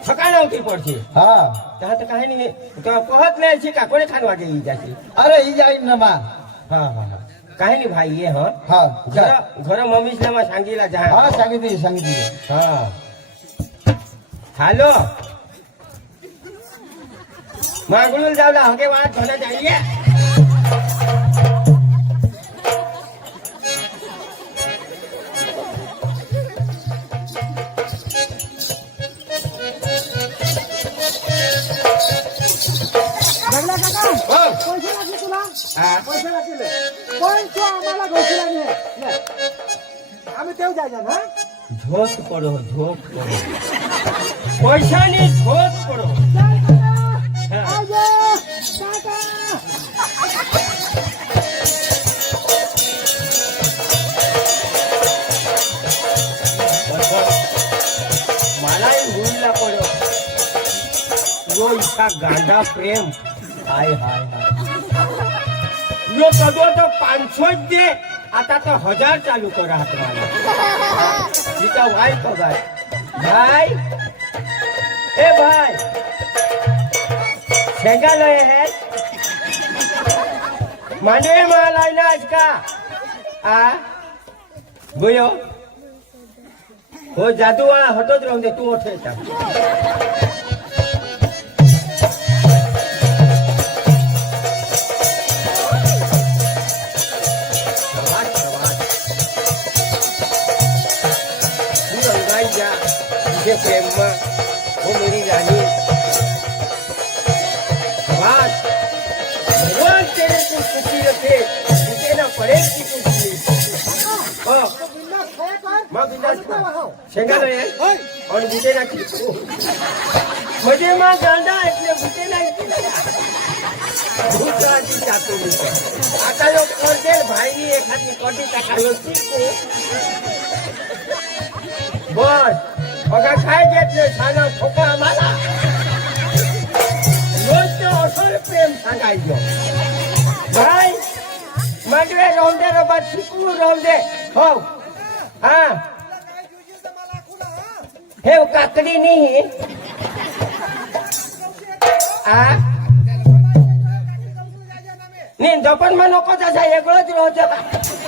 सकाळी उतरी पडશે हाँ त्या तर काही नाही तो पहत नाही छी का कोणी खान वागे ई जाशी अरे ही जाई न माँ हा हा हा काही नाही भाई ये हा हाँ जा घर मम्मीसला मा सांगीला जा हाँ सांगितली हा हॅलो मागुल जावला हगे वाट होना चाहिए जगला काका हो. पैसे लागले तुला हा. पैसे लागले पण तू आम्हाला घोषणा नाही आम्ही तेव्हा जायचं ना झोत पडो झोत पडो पैशानी झोत पडो चल काका हा. आजे काका मलाही भूलला पडो यो इतका गांधा प्रेम हाय हाय हाय यो कदो तो 500 दे आता तो 1000 चालू करा हात मला तिचा वाय पगार भाई ए भाई शेंगा लय है माने मालाय ना आज का आ बोयो हो जादू हटोच राहून दे तू ओठे तुझे प्रेम वो मेरी रानी समाज भगवान तेरे को सुखी रखे तुझे ना पड़ेगी तुझे मग शेंगा नाही और बुटे ना म्हणजे मग गांडा એટલે बुटे नाही भूताची चातुरी आता जो करदेल भाईनी एखादी कोटी टाकालो बस बघा काय घेतलं सांगा ठोका आम्हाला रोज तो असर प्रेम सांगायचं भाई मांडवे राहून दे रबात शिकू राहून दे हो हा हे काकडी नाही आ नाही दपन मग नको तसा वेगळंच राहतं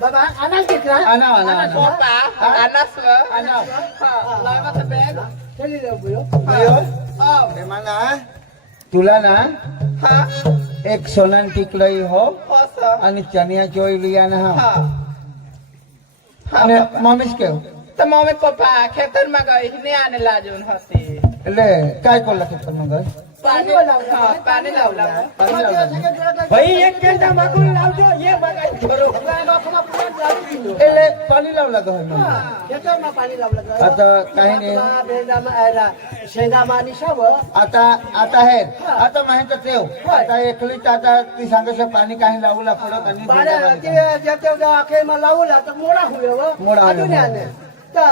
बाबा आना कितना आना आना आना Papa, anak semua. Anak. Lama sebeg. चली जाओ बुयो Oh, म्हणा तुला ना ha, एक सोनान टिकलई हो kosa. आणि चनिया चोई लिया ना Ha. અને મમ્મી કેવું તો મમ્મી પપ્પા ખેતરમાં ગઈ ને આને લાજુન હતી એટલે काय कोल्हा खेतर मग પાણી પાણી લાવલા ભાઈ એક ઘંટા માગું લાવજો એ મગાઈ કરો એટલે પાણી लावला गहन ખેતરમાં પાણી લાવલા आता काही नाही शेंगामा निशाव आता आता आहे आता माहित ठेव आता एकलीच आता ती सांगश पाणी काही लावला पडत आणि आखेમાં लावला तर मोडा हुयो मोडा हुयो. अजून आले तर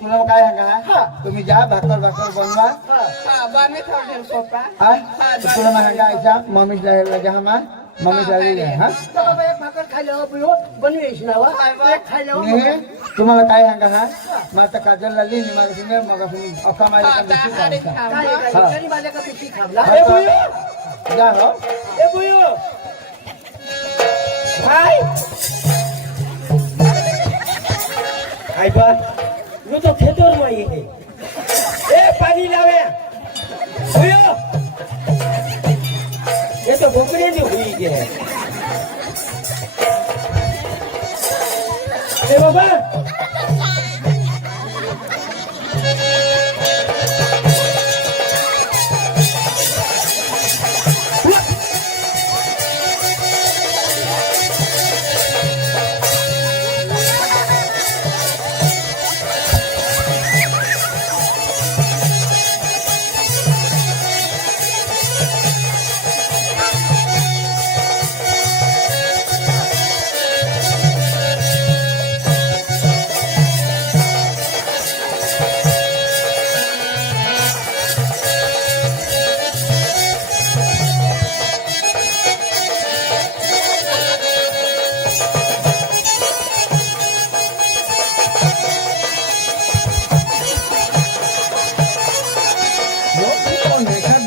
तुला काय सांगा तुम्ही जा भाकर भाकर बनवा હા બને થોડે પપ્પા हा तुला सांगा ऐसा मम्मी जा मा मम्मी जावी हा तर बाबा एक भाकर खायला बुयो बनवेश ना वा एक खायला ने तुम्हाला काय सांगा हा माता काजल लाली नि माझ्या सिने मग अका मारी का बिस्की તારે खायचा. ખાવા गरी वाले का पिसी खावला એ ભૂયો जा हो એ ભૂયો ભાઈ આઈ બા હું તો ખેતરમાં આવી ગઈ એ પાણી લાવે ભૂયો એ તો ભૂકડી ની હુઈ ગઈ એ બાબા कोण आहे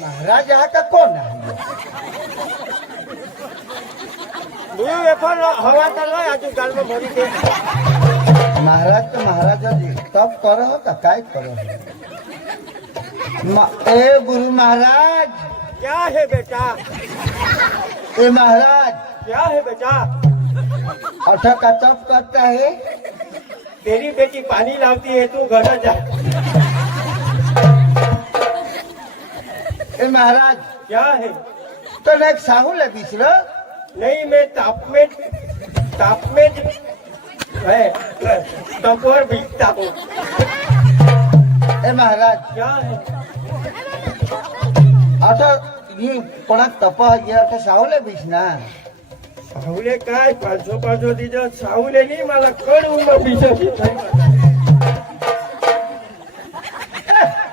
महाराज हा का कोण आहे હું વેફર હવા તો લઈ આજુ ગાલમાં ભરી દે महाराज तर महाराजाजी तप कर हो का काय कर ए गुरु महाराज क्या है बेटा ए महाराज क्या है बेटा अठा का तप करता है तेरी बेटी पानी लावती है तू घर जा ए महाराज क्या है तो एक साहूल है बिसर नहीं मैं ताप में है तपोर बीतता हूँ ए महाराज क्या है आता ही कोणा तप गया आता साहूल है बिसना सावले काय 500 दीजो सावले नहीं मला कड उमा बीजो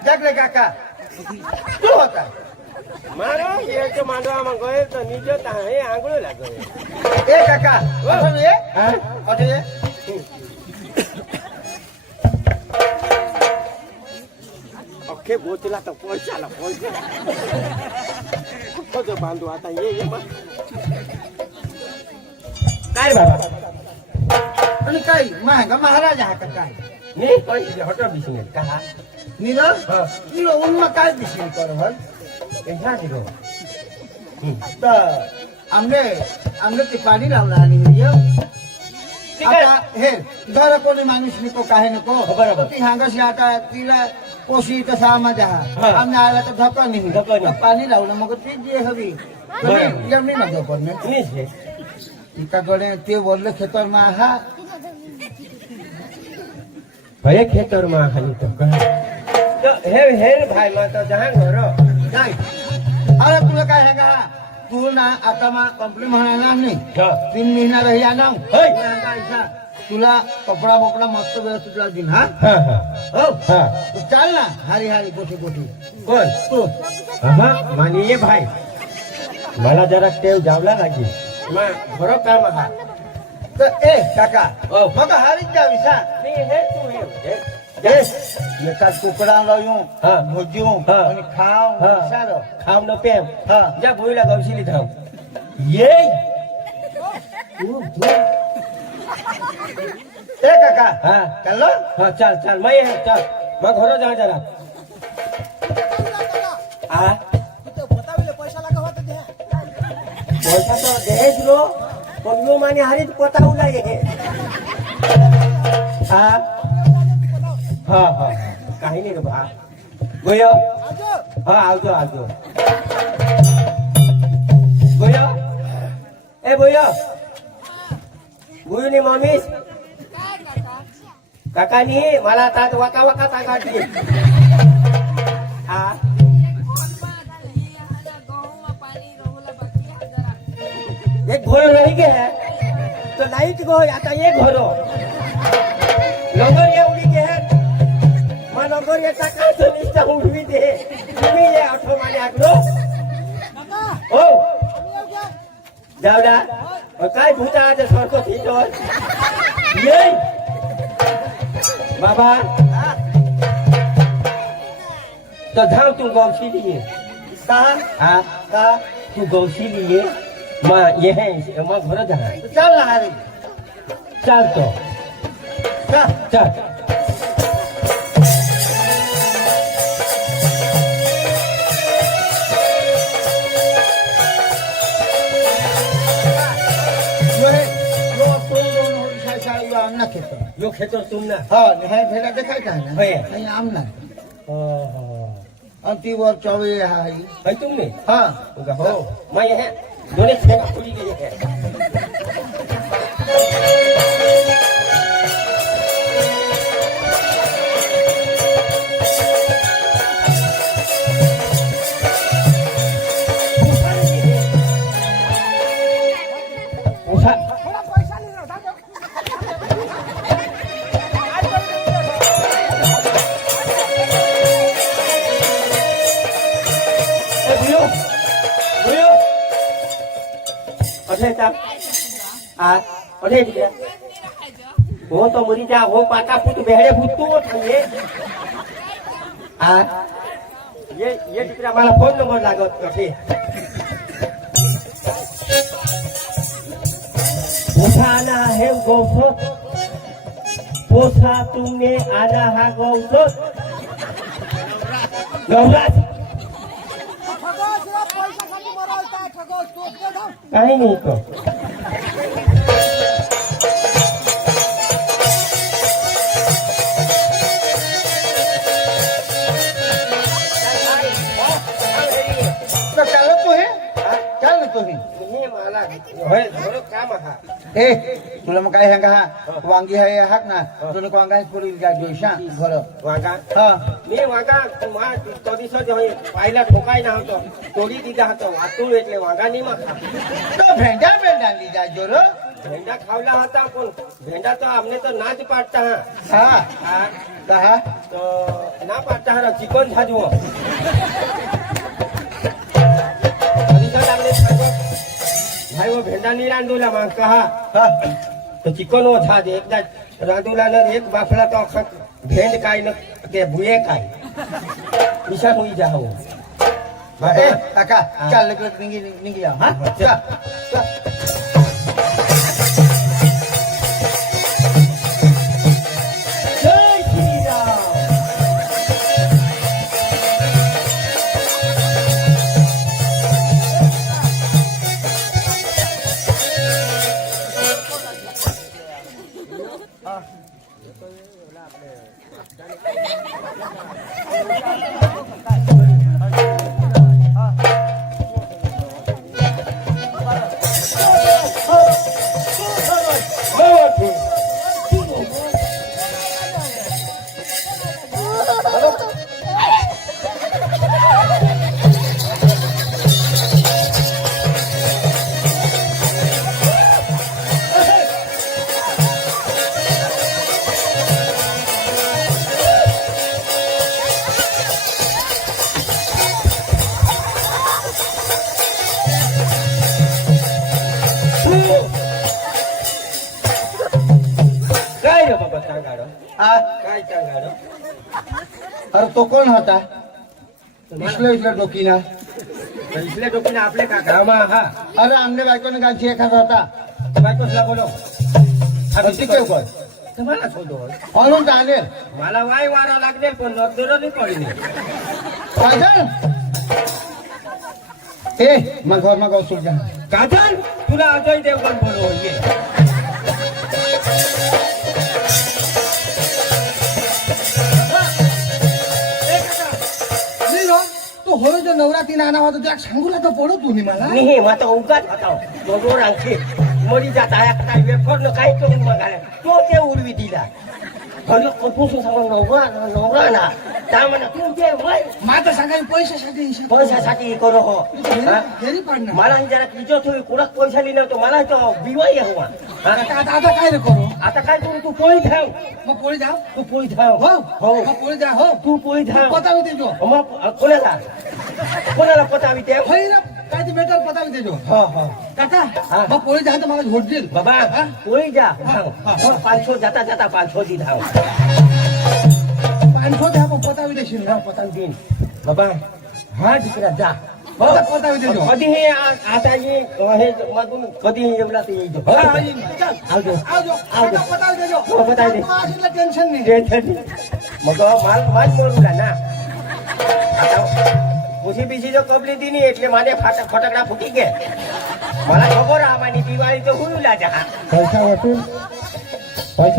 जगले काका तू होता मारो ये तो मांडवाમાં ગયો તો નીચે તાહે આંગળો લાગ્યો ए काका अठे ये हां अठे ये अख्खे बोतला तर पैशाला पैसा कसं बांधू आता ये मग काय रे बाबा आणि काय महागा महाराज हा का काय નહીં કોઈ હોટલ બિઝનેસ કहा निरो निरो उनमा काय दिसेल कर हल એના દીરો तर आमने ते पाणी लावला आणि यो आता हे घर कोणी माणूस नको काही नको बरोबर. ती हांगशी आता तिला पोशी तसा माझ्या हा. आमने आला तर धक्का नाही धक्का नाही. पाणी लावलं मग ती जे हवी बरोबर. जमली ना दोपरने નહીં છે तिच्याकडे ते वरलं खेतरमा हा ભલે ખેતરમાં ખાલી તો કહે તો હે ભાઈ માં તો જહાન ઘરો काय अरे तुला काय सांगा तू ना आता मा कंपनी म्हणाला नाही હા 3 महिना रही आना होय. तुला कपडा बोपडा मस्त व्यवस्थित लागतील हा હા હા हो હા तू चाल ना हारी हारी गोठी गोठी કોણ तू હા માનીએ ભાઈ मला जरा टेव जावला लागी मा घरो काम हा तर ए काका हो. मग हारीच जावी सा નહીં હે તું હે एका कुकडा लावून हा. भोजू हा. आणि खाव हा. सारो ખાવ ન પેમ हा જા ભૂઈલા ગૌશી લીધા ये तू ए काका हा चाललो हा चल चल मैं है चल मैं घरों जा जरा आ पैसा लगा हुआ तो दे पैसा तो दहेज लो पण यो माने हरीच पोतावला ये हा हा हा काही नाही रे बा गोयो आजो हा आवजो आवजो गोयो ए गोयो गुरुनी मम्मीस काकानी मला तात वाका वाका ता काढली आ एक घोरो रही गया है तो लाइट गो आता ये घोरो लंगर ये उड़ी के है मा लंगर ये टाका तो निष्ठा उड़वी दे तुम्ही ये आठो माने आगलो ओ जावडा और काय भूता आज सरको थीतो ये बाबा तो धाम तू गौशी लिए कहा हाँ कहा तू गौशी लिए माँ ये है माँ घर जा चल ना रे चल तो चल चल यो है यो तो दोन शाळा यो आमना खेतो यो खेतो तुम ना हा हे भेला देखाय का ना होय. आणि आमना हाँ आणि ती वर चवे हाय भाई तुमने हा हो मैं ये है दोने छेना खुली गई है उठा थोड़ा पैसा ले रहा था ए बुयो बुयो अठे ता आ अठे दिया हो तो मरी जा हो पाटा पुट बेहड़े भूतू थांगे आ ये दिकरा मला फोन नंबर लागत अठे उठाना है गौसो पोसा तुमने आना है गौसो गौराज ठगो सिर्फ पैसा खाली मरावता है ठगो तो दे दो काही नाही तो तो चाललो तू हे चाल ना तुम्ही हे मला होय थोडं काम हा ए तुला मग काय सांगा हा वांगी आहे हाक ना तुला वांगा पुरी जा जोशा घर वागा हा मी वागा मा तोरी सो जो पाहिला ठोकाय ना होतो तोडी दिगा होतो वाटून એટલે वागा ની માં तो भेंडा भेंडा ली जा जोरो भेंडा खावला होता पण भेंडा तो हमने तो नाच पाडता हा हा कहा तो ना पाडता हा चिकन झाजो तोरी सो लागले सांगो भाई वो भेंडा नहीं रांधूला मग कहा हा तो चिकन वो झाज एकदा रांधूला न एक बाफला तो अख्खा भेंड काय न ते भुये काय ईशा हुई जाओ ए काका चल लग निंगी निंगी जा हा चल जय श्री राम काय रे बाबा सांगाडो हा काय सांगाडो अरे तो कोण होता इसले डोकीना इसले डोकीने आपले का गामा हा अरे आमने बायकोने गांची एखादा होता बायकोसला बोलो अशी काय कर तुम्हाला शोधो म्हणून जाणे मला वाय वारा लागेल पण नजर नाही पडली काजल ए मग घर मग औषध जा काजल तुला अजय देवगण बोलव ये तो होय जो नवरात्री नाना होता त्या सांगूला तर पडत तुम्ही मला नाही मग आता उगाच होता बरोबर आणखी मरी जात आहे काय वेफर काय करून बघायला तो ते उडवी दिला अरे कपूसून सांगा नवरा ना त्या म्हणा तू ते वय माझं सांगाय पैशासाठी हिशोब पैशासाठी करो हो हा? घरी पडणार मला जरा किजो थोडी कुणाक पैसा लिहिला तो मला तो बिवाई हवा हा? आता काय रे करू आता काय करू तू पोळी धाव मग पोळी जाव तू पोळी धाव हो हो मग पोळी जा हो तू पोळी धाव पतावी देजो मग कोणाला पतावी ते होई ना काय ते बेटर पतावी देजो हो हो काका हा. मग पोळी जा तर मला झोट देईल बाबा हा? पोळी जा धाव मग 500 जाता जाता 500 दी धाव 500 द्या मग पतावी देशील ना पतंग दिन बाबा हा तिकडे जा हो पतावी देजो कधी हे आता हे मधून कधी येवला ते येईल हो, चल, आवजो आवजो आवजो. पतावी देजो हो, पतावी दे. आशीला टेन्शन नाही ते थंडी. मग माल मोडूला ना आता खुशी बिशी जो कबली दिनी એટલે माने फटाकડા फुटी गे मला खबर आमानी दिवाळी तो हुईला जा पैसा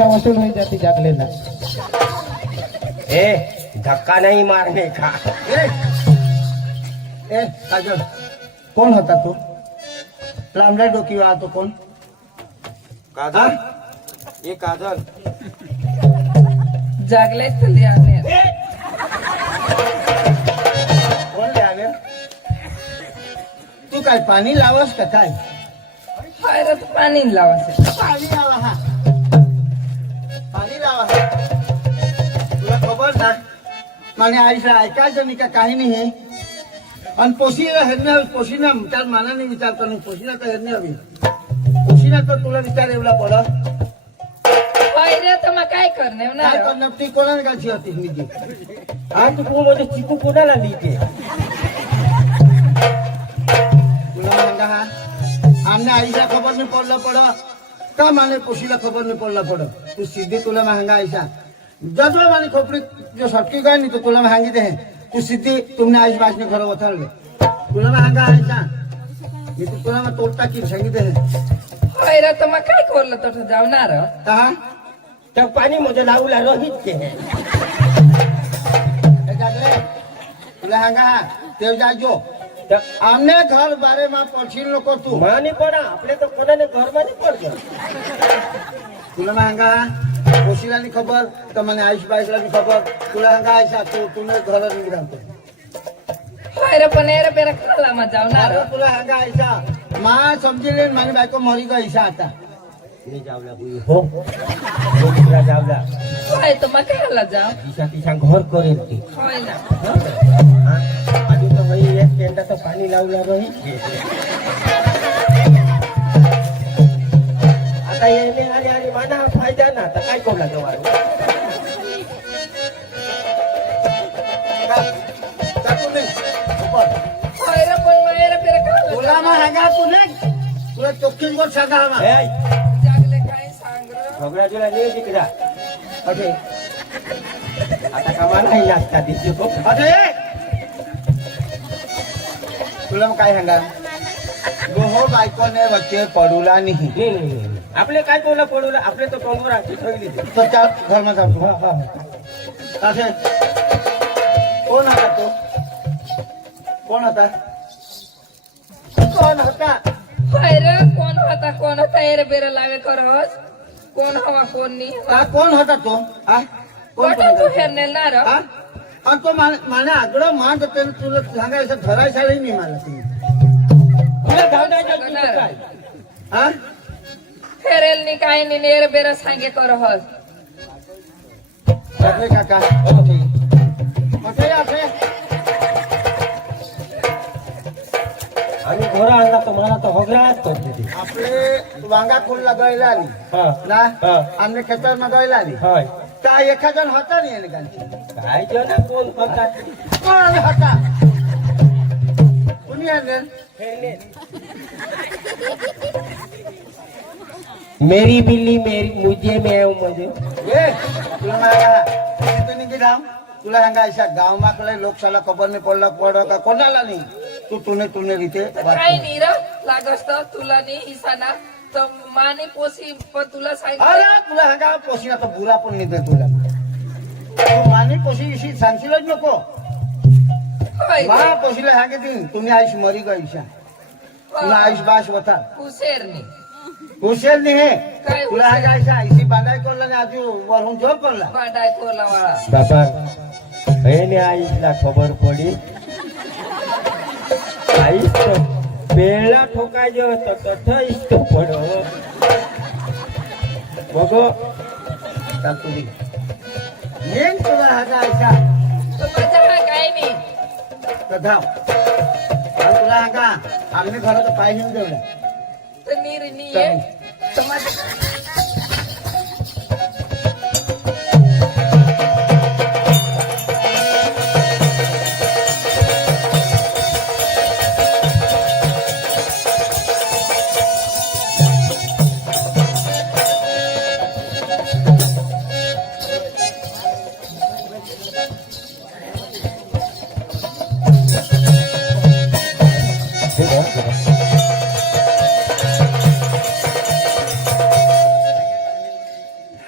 वसूल हो जाती जागले ना ए धक्का नहीं मारने का ए काजल कोण होता तू लांबड्या डोकीवर तो कोण काजल ये काजल जागले तर ध्यान कोण द्यावे तू काय पाणी लावस का काय पायरत पाणी लावायचं पाणी लावा हा पाणी लावा तुला खबर ना माने आईला ऐकायचं नाही का काही नाही आणि पोशीला हेरणे हवी पोशीना त्यात मानाने विचारतो नाही पोशीना तर हेरणे हवी पोशीना तर तुला विचार एवढा पडत पायऱ्या तर मग काय करणे काय करणार ती कोणाने घालची होती निधी हा तू तू मध्ये चिकू कोणाला लिहिते तुला सांगा हा आमने आईला खबर नाही पडलं पड का माने पोशीला खबर नाही पडलं पड तू सीधी तुला महंगा आईसा जजो माने खोपडी जो सटकी गई नहीं तो तुला महंगी दे तू सीधी तुमने आईश बाजने घर उतरले तुला महंगा आईसा मी तू तुला मग तोडता की सांगितले पायऱ्या तर मग काय करलं तर जावणार कहा तर पाणी मध्ये लावला रोहित के तुला सांगा ते जाजो तर आमने घर बारे में पडशील नको तू माने पडा आपले तर कोणाने घर मध्ये पडतो तुला महंगा पोशीला नहीं खबर तर मने आईश बाईला नहीं खबर तुला सांगा आईसा तू तुने घर निघतो पायऱ्या पण एरा बेरा खाला मग जावणार अरे तुला सांगा आईसा मा समजेल माझी बायको मरी गई ईसा आता मी जावला बुई हो तुला जावला काय तर मग कायला जाव दिशा तिशा घर करेल ती होय ना हा? अजून तर भाई एक पेंडाचं पाणी लावलं रोहित आता येणे आणि माझा फायदा ना आता काय करू लागतो टाकून दे. ऊपर. पायऱ्या पण एरा बेरा खाला तुला मग सांगा तुला तुला चोखीच गोष्ट सांगा हा मग. जागले काय सांग रं? घबरा तुला नाही तिकडा ओके आता कामाला नाही लागता दिसतो अरे तुला मग काय सांगा दोहो बायकोने वच्चे पडूला नाही नाही आपले काय कोणला पडवलं आपले तर तोंडवर आखी ठेवली ती. तर त्या घरमा जातो असे कोण होता तो कोण होता कोण होता पायऱ्या कोण होता एरा बेरा लावे करस कोण हवा कोण नाही हा कोण होता तो हा कोण कोण तू होता? हेरनेल ना रं? हा? आणि तो माने आग्रह मान तर त्यानं तुला सांगायचं धरायचं नाही मला तुम्ही तुला धावण्याच्या तुझं काय? हा फेरेल नी काय नी एरा बेरा सांगे करहस अरे काका असे असे आणि घोडा आणला तर मला तर होगराच करते ती. आपले वांगा फुल लगायला आली हा ना हा. आमने खेतर लगायला आली होय त्या एखादन होता नाही याने गांची काय जण कोण होता कोण होता कुणी आणले हेरणे. मेरी बिल्ली मेरी मुझे मुझे ए तुला नाही राम तुला सांगायच्या गाव माकडे लोकशाला खबर नाही पड का कोणाला नाही तू तुने रीते काय नाही र लागस्त तुला नाही हिसाना तर माने पोसी पण तुला सांगितलं अरे तुला सांगा पोशी आता बुरा पण नाही देत तुला तू माने पोशी इशी सांगशीलच नको होय मा पोशीला सांगितली तुम्ही आयुष मरी गईशा तुला आयुष बाश होता हुसेरनी हुशेर नाही हे काय तुला सांगायच्या आईशी बांधाय करला नाही आधी वरून झोप करला बाडाय कोला वाळा बाबा એને આઈસલા ખબર પડી આઈસ તો પેલા ઠોકાઈ ગયો તો તથાઈસ તો પડો બગો तुझी येईन तुला सांगायच्या तर माझ्या हा काय नाही तर धाव आणि तुला सांगा आम्ही घरात पाहिजे तेवढं तर निर्णी आहे तर माझ्या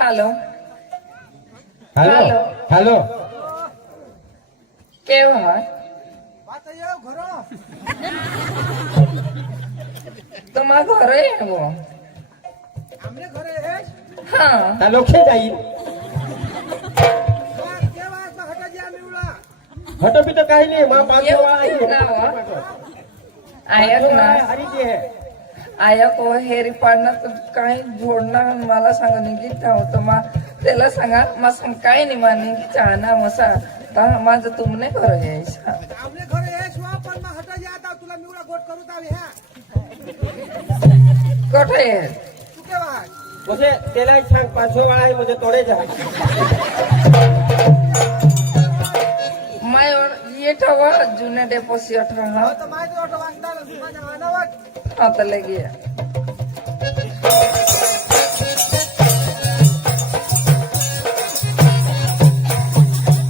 હાલો હાલો હાલો કેવા आता ये घरो તમારા ઘરે એવો आमने घरे हे હા આ લોખે જાય केव्हा हटा जी आम्ही उळा હટો બી તો કાઈ નહીં માં પાંચસો વાળા એવું ના હો. आयक ना હારી જે હે आयक हो हेरी पाडणं तर काही जोडणं मला सांग निघित होतं मा त्याला सांगा मा सांग काय नाही मा निघी चाहना मसा तर माझं तुमने कर यायचा आमने घरे हे शिवा पण मग हटा जी आता तुला मी उळा गोट करू तावी ह्या कठे तू केव्हा પછી તેલાય છાંગ પાંચસો વાળા મને તોડે જાય माय ये ठेवा जुने डेपोसी अठरा तर माझे ऑटो वाजता माझ्या अनावट आता लगे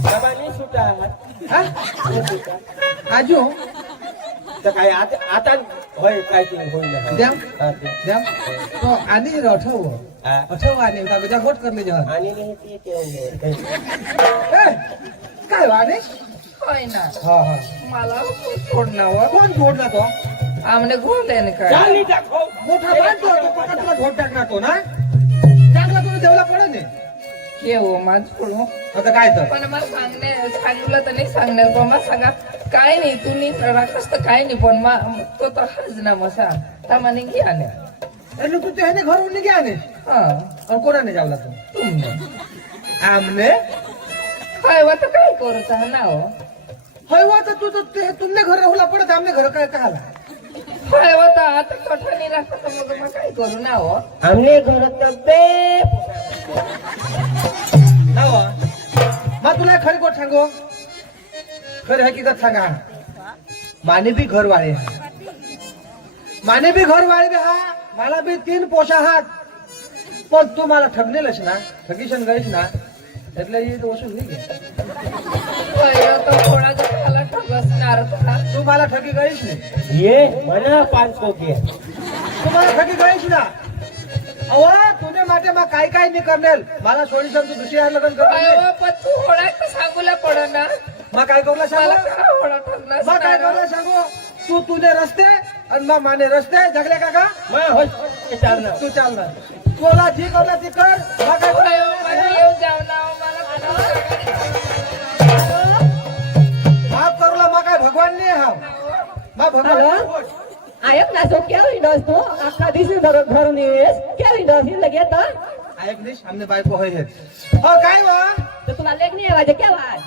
બાબા નહીં છૂટા आजू તો કાઈ आता હોય કાઈ તી હોય ના द्या હા, તે. द्या तो आधी अठव હા अठव आणि का गोट करले जेव्हा આની નહીં તી તે काय वाणे होय ना हा हा मला सोडणार कोण जोडला तो आमने घोरले ना काय ચાલી રાખો मोठा बांधतो तो पकडला घोट टाकला तो ना टाकला तुम्ही देवला पडा ने केव माझ पडू आता काय तर पण मला सांगितलं तर नाही सांगणार पण मला सांगा काय नाही तू नी राखस तर काय नाही पण तो तर हाच ना मसा त्यामाने घ्या ना એટલે તું તો એને ઘર ઉની ગયા ને हा અને કોનાને જાવલા તું तुमने આમને काय वा तर काय करू ना हो होय वा तर तू तर तुमने घर राहुला पडत आमने घर काय कहाला काय वा तर आता कठा नाही राखत मग मग काय करू ना हो અમને ઘર તો બે नावा मग तुला खरी गोट सांगो खरी हकीकत सांगा माने भी घर वाले माने भी घर वाले हा मला भी 3 पोशा हात पण तू मला ठगलेलस ना ठगीशन गईस ना એટલે એ તો ઓછું નહીં पहिलं तर थोडा झाला ठगसणार होता तू मला ठगी गईस ने ये મને 500 કે तू मला ठगी गईस ना अवा तुझे माटे मा काय काय नाही करनेल मला सोडी सांग तू दुसरी लग्न कर काय वा पण तू होडा तर सांगूला पड ना मा काय करला मला सांगू का होडा मा काय ठगणार करला सांगू तू तुझे रस्ते आणि मा माने रस्ते झगले काका માં હોય ચાલના तू चाल ना तुला जी करला ती कर मा काय काय वा, माझी येऊ जाऊ ना हो, मला माफ करला मा काय भगवान नाही हा मा भगवान हॅलो? आयक ना जो क्या विंडोज तो अख्खा दिस घरून येस क्या विंडोज ही लगे तो ऐक निश हमने बायको होय हे हो काय वा तो तुला लेख नहीं आवाज क्या आवाज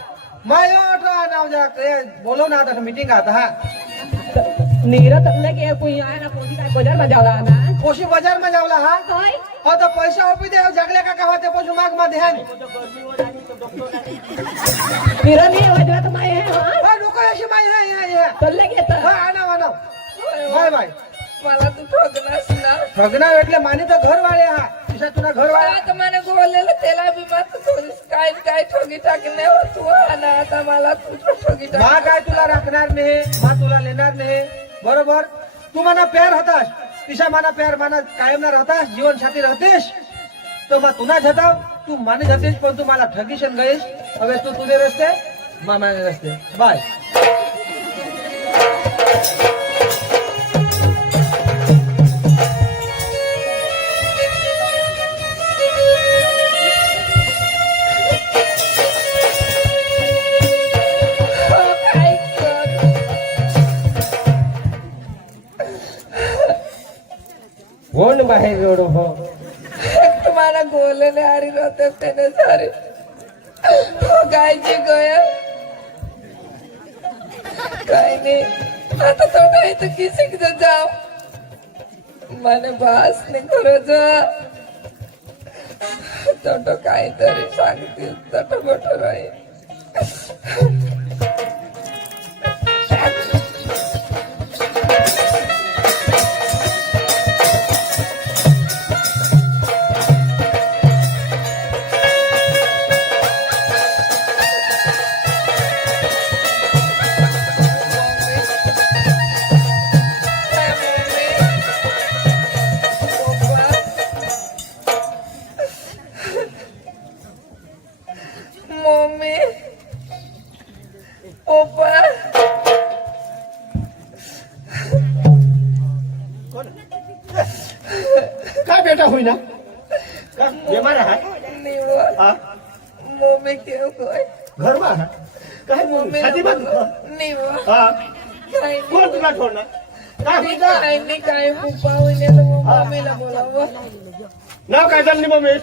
मायो ऑटो नाव जा के बोलो ना आता मीटिंग आता हा नीरा तक लगे कोई आया ना कोई का बाजार में जावला ना कोशी बाजार में जावला हा काय हो तो पैसा होपी दे जगले का कहते पशु माग मा ध्यान नीरा नहीं आवाज तो मैं है हां हो लोक अशी माई है तो लगे तो हा आना आना बाय बाय मला तू ठगलास ना ठगणार એટલે માની તો ઘરવાળે હા ઈશા તુના ઘરવાળા आता મને बोललेलं त्याला बी मात्र थोडीस काय काय ठगी टाकणे हो तू ना आता मला तू ठगी માં टाक काय तुला राखणार नाही માં तुला लेणार नाही बरोबर तू मना प्यार हतास ईशा मना प्यार मना कायम ना रहतास जीवन साथी रहतेस तो માં તુના જતા તું માની જતીશ પણ તું મારા ઠગીશન ગઈશ હવે તું તુને રસ્તે મામાને રસ્તે બાય काय कर કોણ બહાર રોડો હો तुम्हाला बोलले हारी राहते त्याने सारे गायची गया काय नाही आता तो काही तर किसिक जाव મને ભાસ ને કરો છો તો કાहीतरी सांगतील तटबट राही मम्मी पप्पा काय बेटा होईना बेमार आहे निवा हा मम्मी क्यों कोई घरमा आहे काय मम्मी छाती बांध निवा हा काय कोण तुला ठेवणार काय होईना नाही काय पप्पा होईने तर मम्मीला बोलावं नाव काय झालं मम्मी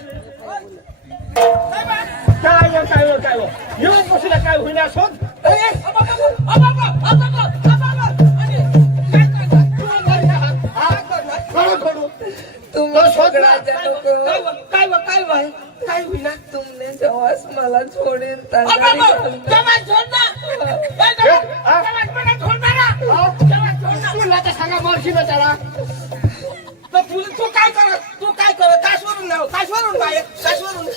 काय येऊन बसला काय होईना शोध तुम झगड़ा जानो को काय होईना तुमने जवास मला छोड़ीन सांगा मावशी बेचारा तू काय कर काशवरून नाव काशवरून बाहेर काशवरून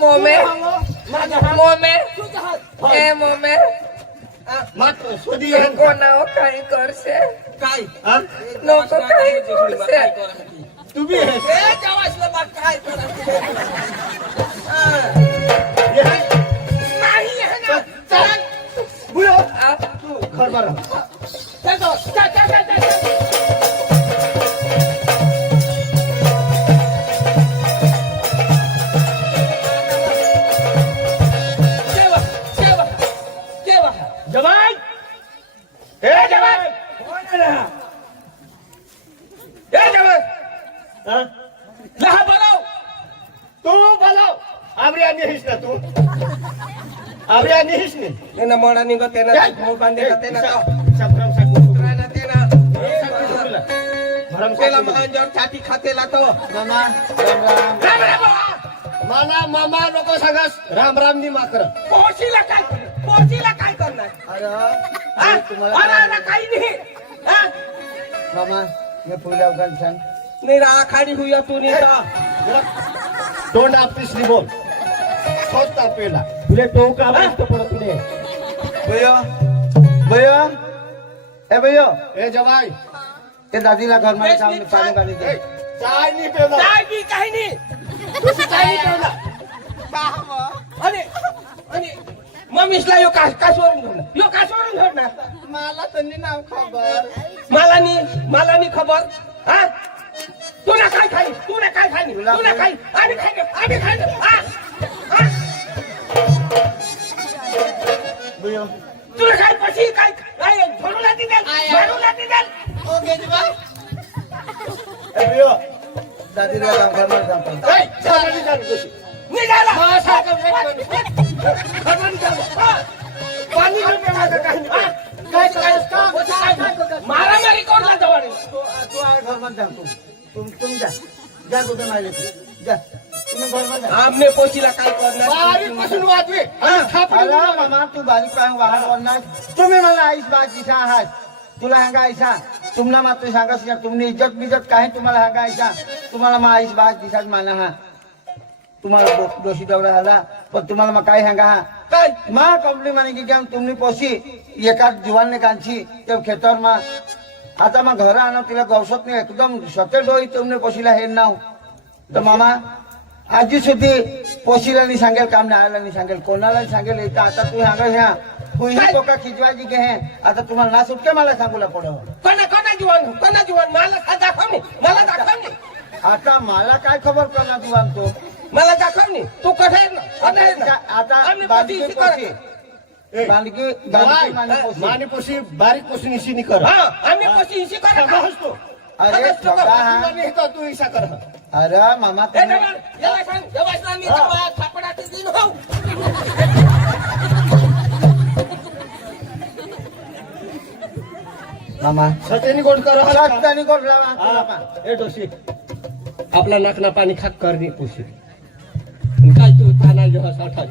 मोमे ए मोमे कोणाव काही करशे काय नको काही करशे तुम्ही काय घर बरं जवान ए जवान लहा बोलाव तू बोलाव आबऱ्या निहिस ना तू आबऱ्या निहिस ने તેના મોડા નીકળો તેના મોં બાંધે તેના संभ्रम साकू તેના તેના भरम પેલા મહાજર છાતી ખાતેલા તો मामा राम राम राम राम मला मामा लोक सांगास राम राम नी माकर पोहोचीला काय करणार अरे हा? मी तुम्हाला अरे काही नाही हा? मामा मी फुल्या उगाल सांग नाही राखाडी हुया तू नीता तोंड आपलीस बोल स्वतः पेला तुले टोका बसतो पडत तुले भैया भैया ए भैया ए जवाई ते दादीला घर मध्ये जाऊन पाणी पाणी दे चाय नाही पेला काय की काही नाही चाय नाही पेला आणि आणि मम्मीसला यो कासवरून धरणार यो कासवरून धरणार मला त्यांनी नाव खबर मला नी खबर हा तुला काय खाई तुला काय खाई तुला काय आम्ही खाई हा हा? भैया तुला काय पशी काय काय भरूला दिल ओ गेजबा ए भैया दादीला जाऊन घर मध्ये जाऊन ए चालली जाऊ कशी निघाला पाणी नाही पेला काही नाही मारामारी कोणला जवळ तू आहे घर मध्ये जाऊन तू तुम जा कुठे माहिले तू जा तुम्ही बरोबर जा. आमने पोशीला काय करणार बारीक पासून वाजवे आणि थाप अरे मामा तू बारीक पाहून वाहन वरणार तुम्ही मला आईस बाग दिशा आहात तुला हंगा आयसा तुम्हाला मात्र सांगा तुम्ही इज्जत बिजत काय तुम्हाला हंगा आयसा तुम्हाला मग आईस बाग दिशाच माना हा तुम्हाला दोषी दौरा आला पण तुम्हाला मग काय हंगा हा काय मा कंपनी माने की केम तुम्ही पोसी एका जीवाने कांची ते खेतर मा आता मग घर आणो तिला गवसत नाही एकदम सते डोई तुमने पोशीला हे नाव तर मामा आजी सुधी पोशीला नाही सांगेल काम नाही आला नाही सांगेल कोणाला सांगेल इथं आता तू सांगा ह्या कुही तो का खिचवाजी घे आता तुम्हाला ना सुटके मला सांगूला पडव कोणा जीवन मला दाखव नाही आता मला काय खबर करणार तू आणतो मला दाखव नाही तू कठे आता बालकी पोशी बालकी माने पोशी माने पोशी बारीक पोशी निशी कर आम्ही पोशी इशी करा असतो अरे छोटा हा नाही तर तू इशा कर अरे मामा तुम्ही मामा सतेनी कोण कर रस्त्याने कोणला मामा ए डोशी आपला नाकना पाणी खाक कर दे पोशी काय तू ताना जेव्हा साठा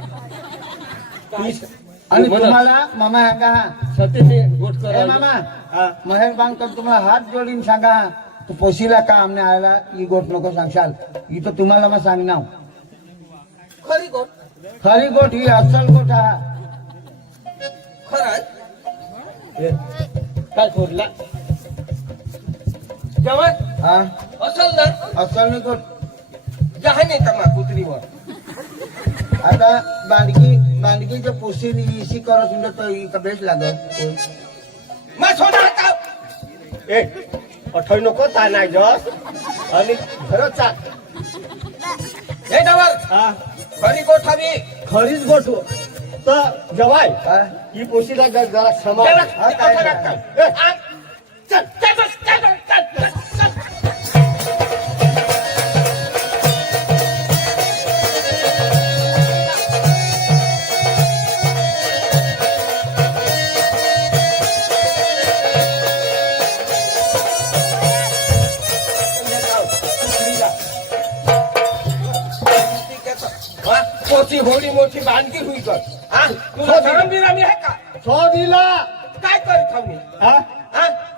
आणि तुम्हाला मामा सांगा हा सतेने गोट कर ए मामा मेहरबान कर तुम्हाला हात जोडीन सांगा हा तू पोशीला का आमने आयला ही गोट नको सांगशाल ही तर तुम्हाला मग सांगणार खरी गोट खरी गोट ही असल गोट हा खरंच काय सोडला जेव्हा हा असल ना असल नाही गोट जहाने तमा कुत्रीवर आता बांडकीच्या पोशीने इशी करत सुद्धा तर ही का बेस लागत मग सोडा का ए अठय नको ता नाही जस आणि खरं चाक हे डबल हा खरी गोट हवी खरीच गोठू तर जवाय हा? ही पोशीला जरा क्षमा हा, काय नाही. चल चल चल चल मोठी होडी मोठी बांधकी हुई कर तुला धरण बिरामी आहे का सो दिला काय करीत थांबली हा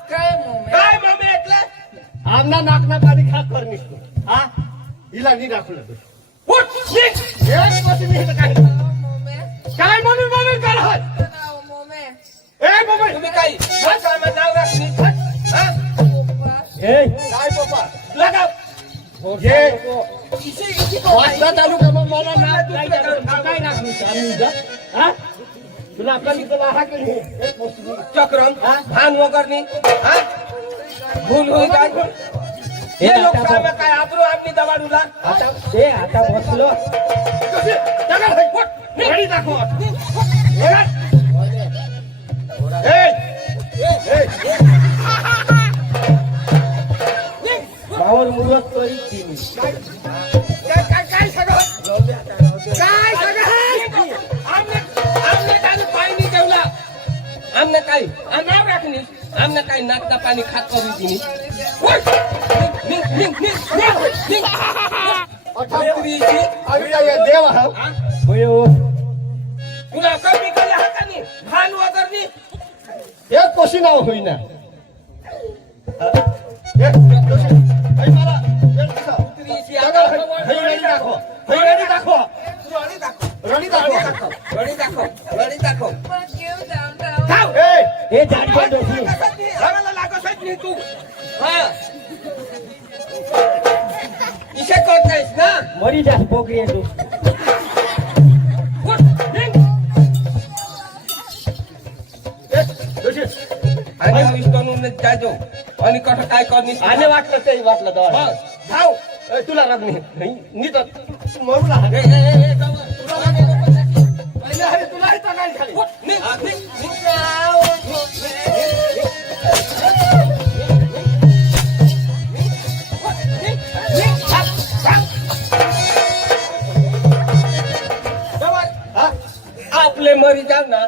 काय मम्मी काय मम्मी ऐकलं आमना नाकना पाणी खा कर निसतो हा हिला नी दाखवलं तू उठ निघ. एक पोशी मी इथं काय मम्मी काय म्हणून म्हणून करत मम्मी ए बाबा तुम्ही काही माझं नाव राखली हा? ए काय बाबा लगाव ये इसे इसे वाजता चालू का मग मला नाक नाही काय नाक हा तुला आपण तुला हा की नाही एक पोशी चक्रम भान वगैरे हा भूल होई काय हे लोक काय काय आबरू आमनी दबाडूला आता बसलो गाडी दाखव भावर मुलगा तरी तिने काय सगळं काय सगळं आमने काय पाणी नाही जेवला आमने काय नाव राखली आमने काय नाकता पाणी खात करू तिने देव हा तुला कमी केलं हाताने भान वगैरे एक पोशी नाव होईना रडी दाखव Fuck you, downtown. हे झाडीवर डोशी घराला लागत नाही तू हा इशे करत नाहीस ना मरी जास्त पोकरी आहे तू उठ, निघ. आणि हवीस करून जायचो आणि कसं काय करणी आने वाटलं ते वाटलं दवा धाव तुला रग नाही नीट मरूला ए, ए, ए, ए, जाऊ. तुला इथं काय झाली उठ, निघ, निघ, निघ. आपले मरी जाऊ ना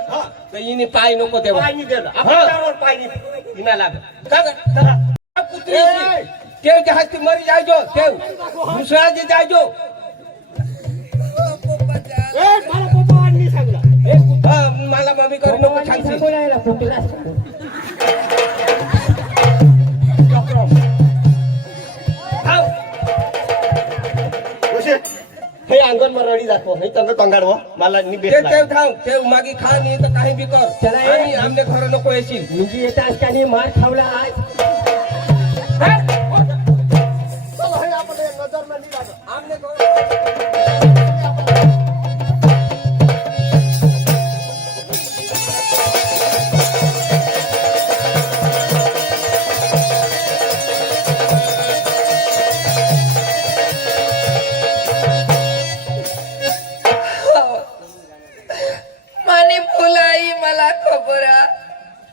तर हिने पाय नको तेव्हा पाणी दिलं हा. आपण त्यावर पाणी हिना लागत का ग? कुत्री केव जहाज ती मरी जायजो केव दुसरा जे जायजो मला मम्मी करू नको सांगशील हे अंगण मग रडी दाखव हे तंग कंगाडव मला नि ते तेव थांब तेव मागी खा नाही तर काही बी कर आणि आमने घर नको येशील म्हणजे येतात का नाही मार खावला आज आमने घर माने फुलाई मला खबर आहे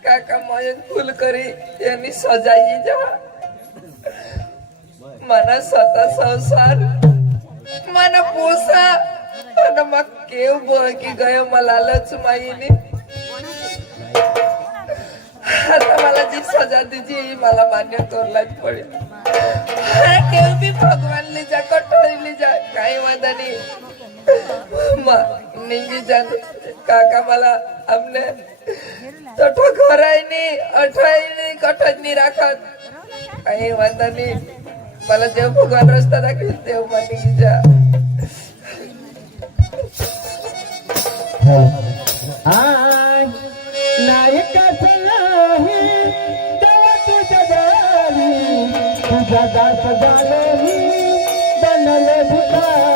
काका मयत फुल करी यांनी सजाई जा मना स्वतः संसार मना पोसा आणि मग केव बळकी गयो मला लच माईने आता मला जी सजा दिजी मला मान्य करलाच पडेल केव बी भगवान लिजा कटोरी लिजा काही वादा नाही निंगी जान काका मला हमने तठो घराय नाही अठाई नाही कठच नाही राखत काही वादा नाही मला देव भगवान रस्ता दाखवेल देव मानिकी जा तुझ्या दास झाली बनले भिकारी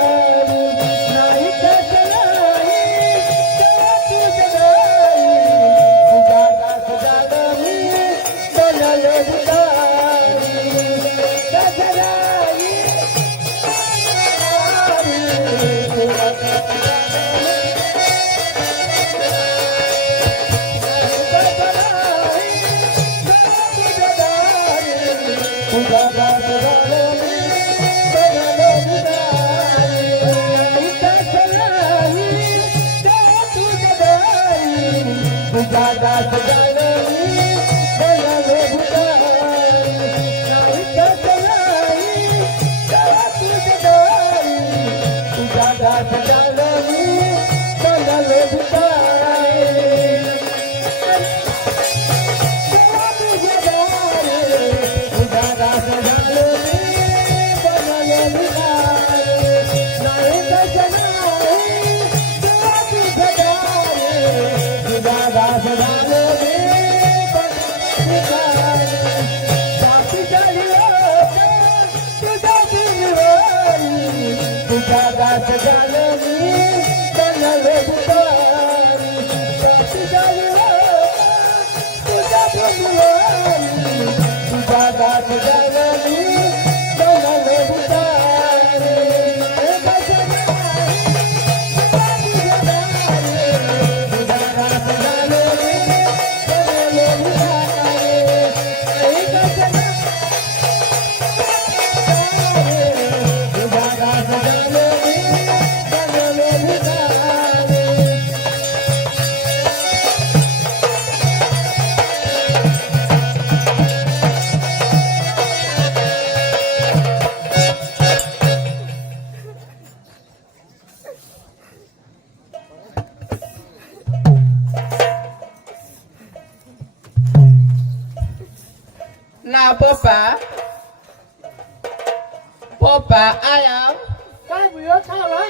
ना पप्पा आया काय बुयो खावा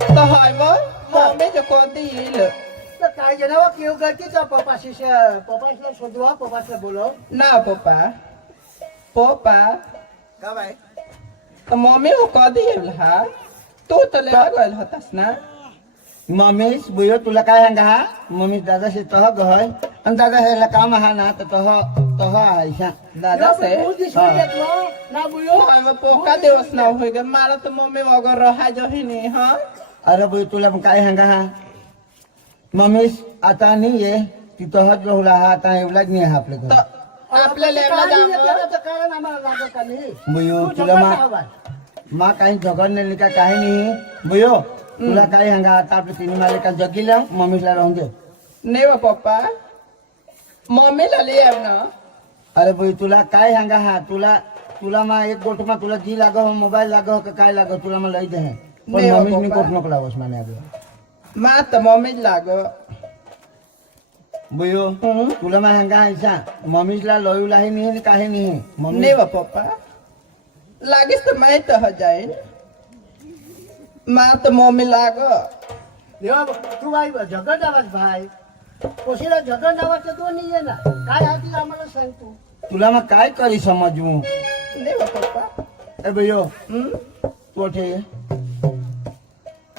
तो hỏi với mẹ cho con đi lượt तर काय जनावा केव गतीचा पप्पाशीला शोधवा पप्पाशीला बोलव ना पप्पा का बाय तर मम्मी को कह दिल हा तू तो ले गल होतास ना मम्मीस बुयो तुला काय सांगा हा मम्मी दादाशी तह गहय आणि दादा ह्याला काम हा ना तर तह आयशा दादा से ना बुयो hỏi में पोका दिवस ना हो गए मारा तो मम्मी अगर रहा जो ही नहीं हाँ अरे बुयो तुला पण काय सांगा हा मम्मीस आता नाही आहे ती तहच राहुला हा आता एवढाच नाही आहे आपल्या तो घरी आपल्या लेवला जाम कारण आम्हाला लागत का नाही बुयो तुला मा काही झगड नाही का काही नाही बुयो तुला काय सांगा आता आपल्या तिन्ही माले का जगीला मम्मीला राहून दे नहीं वो पप्पा मम्मी ला ले ना अरे बुयो तुला काय सांगा हा तुला तुला मा एक गोट मा तुला जी लागो हो मोबाईल लागो हो का काय लागो तुला मा लई दे पण नाही हो, मम्मीच नी पप्पा. गोट नको लावस माने आगे मा तर मम्मीच लाग बुयो तुला मा हंगा ऐसा मम्मीला लयूला ही नहीं काहे नहीं मम्मी नाही व पप्पा लागेच तर माहित ह जाईल मा तर मम्मी लाग देवा तू आई झगड आवाज भाई पोशीला झगड आवाज तो नाही आहे ना काय आहे आम्हाला सांग तू तुला मा काय करी समजू नाही व पप्पा ए बुयो तू ठे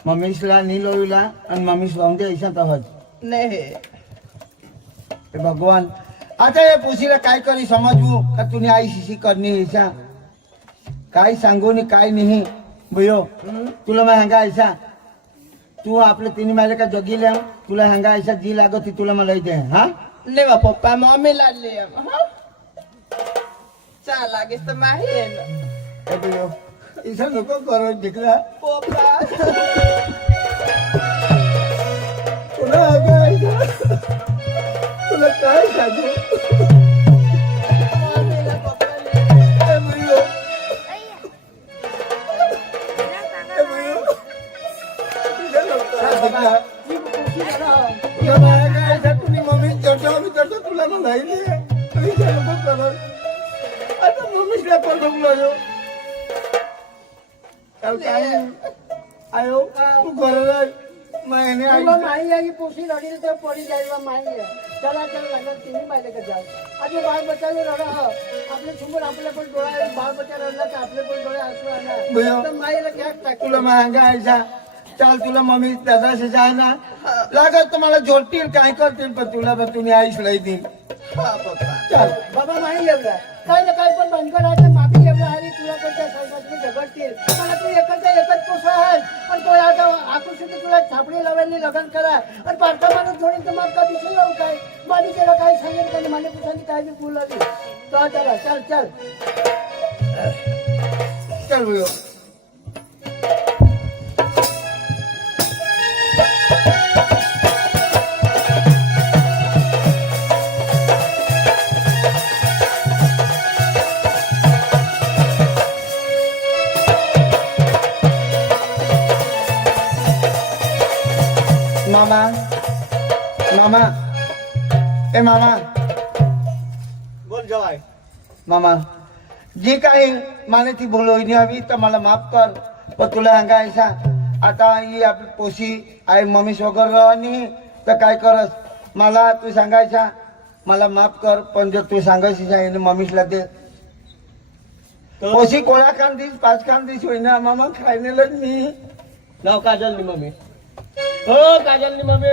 मम्मीला नी लयूला आणि मम्मीस लावून दे ऐसा तहज नाही हे भगवान आता हे पुसीला काय करी समजू का तुने आई शिशी करनी ऐसा काय सांगू नी काय नाही बुयो तुला मैं हंगा ऐसा तू आपले तिन्ही माले का जगी ले तुला हंगा ऐसा जी लागो ती तुला मला दे हा नाही व पप्पा मम्मी लागली चा लागेच तर माहिती आहे ना ए बुयो इसा नको करो दिखला पप्पा तुला हंगा ऐसा तुला काय सांगू मम्मीला पप्पा ए बुयो ए बुयो इसा नको दिखला तुला मला काय ऐसा तुम्ही मम्मी चर्चा मी करतो तुला मला दे इसा नको करो आता मम्मीला पण नको लो चल काय आयो तू घरला मैंने आई तुला माही आहे पोशी रडील तर पडी जायला माही आहे चला चल लागत तिन्ही माहिती का जाऊ आधी बाळ बच्चाने रडा आपले समोर आपले पण डोळा बाळ बच्चा रडला तर आपले पण डोळे हसू भैया. आला तर माईला घ्यास टाक तुला महंगा ऐसा चाल तुला मम्मी दादा से जाए ना लागत तुम्हाला जोडतील काय करतील पण तुला पण तुम्ही आईस लई देईल चल बाबा माही एवढा काय ना काय पण बनकर आहे माफी एवढा आणि तुला पण त्या संसारची झगडतील मला तू एकच पोसा आहे पण तो आता आकुशी तुला छापडी लावायला लग्न करा आणि पार्था माणूस जोडील तर मग कधी लावू काय माझी त्याला काय सांगेल का माने पुसानी काय बी बोलाली तर चला चल चल चल भैया मामा मामा ए मामा बोल जवाय मामा जी काही माने ती भूल होईनी हवी तर मला माफ कर पण तुला सांगायचा आता ही आपली पोशी आई मम्मीस वगैरे आणि तर काय करस मला तू सांगायचा मला माफ कर पण जर तू सांगायची आहे मम्मीसला दे पोशी कोणा खान दिस 5 खान दिस होईना मामा खायनेलच मी नाव काजल नी मम्मी हो काजल नी मम्मी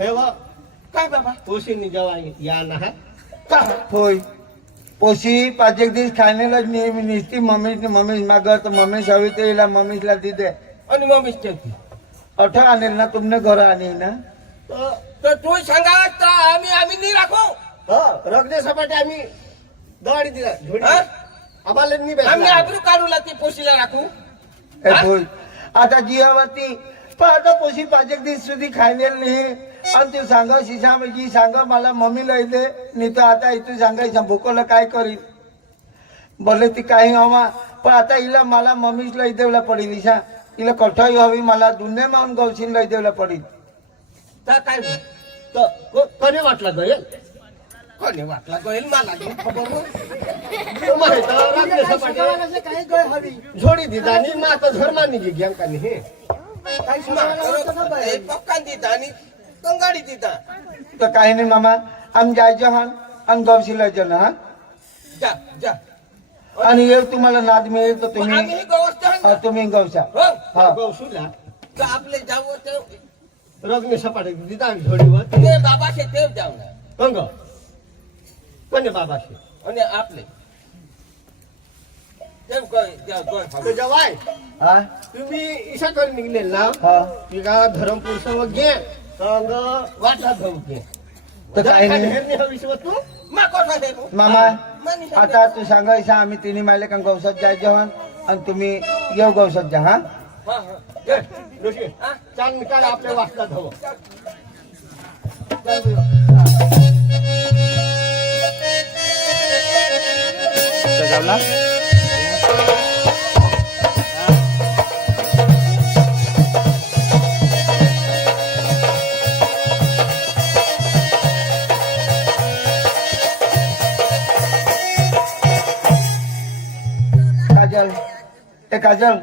हे वा काय बाबा पोशीनी जवाय या ना हा का होय पोशी 5 एक दिवस खायनेलच नाही मी निसती मम्मीस मागत मम्मीस हवी ते हिला मम्मीसला दी दे आणि मम्मीच ठेवते अठा आणेल ना तुमने घर आणेल ना तर तू सांगा तर आम्ही नाही राखू रगदे सपाटे आम्ही दाढी दिला झोडी हा? आम्हाला नाही आम्ही भेटला आबरू काढू ती पोशीला राखू ए होय आता जियावरती पण आता पोशी 5 एक दिवस सुधी खायनेल नाही आणि तू सांगा शिशा जी सांगा मला मम्मीला इथे नाही तर आता इथं सांगायचं भूकोला काय करील बोले ती काही हवा पण आता हिला मला मम्मीला इथेला पडेल इशा हिला कठाई हवी मला दुन्ने माऊन गवशीला इथेला पडेल तर काय कधी वाटला गयल कोणी वाटला गोईल मला नाही खबर हो. माहित रगदे सपाटे काही गय हवी झोडी दिदा नी माता धर्मानी गी ग्याम का हे काही शिकायला हे पक्का देता आणि कंगाडी देता तर काही नाही मामा आम्ही जायचं हा आणि गवशीला जाणं हा जा जा आणि हे तुम्हाला नाद मिळेल तर मग आम्ही तुम्ही ही व्यवस्था तुम्ही गवशा हो हा गौसुला तर आपले जाऊ ते रगदे सपाटे दिदा झोडीवर ते बाबाचे तेव जाऊ कंग कोणी बाबाशी आणि आपले तेव गोय तो जवाय हा तुम्ही इशा करून निघलेल ना हा तिका धरमपूर सव घे कंग वाटला जाऊ घे तर काही नाही हेरणी हवी तू मा कोठा दे मामा आता तू सांगायचं आम्ही तिन्ही मायले का गवसात जायचं हा आणि तुम्ही येऊ गवसात जा हा हा हा घे, ऋषी चाल निकाल आपल्या वाचला धव चल लावला काजल ए काजल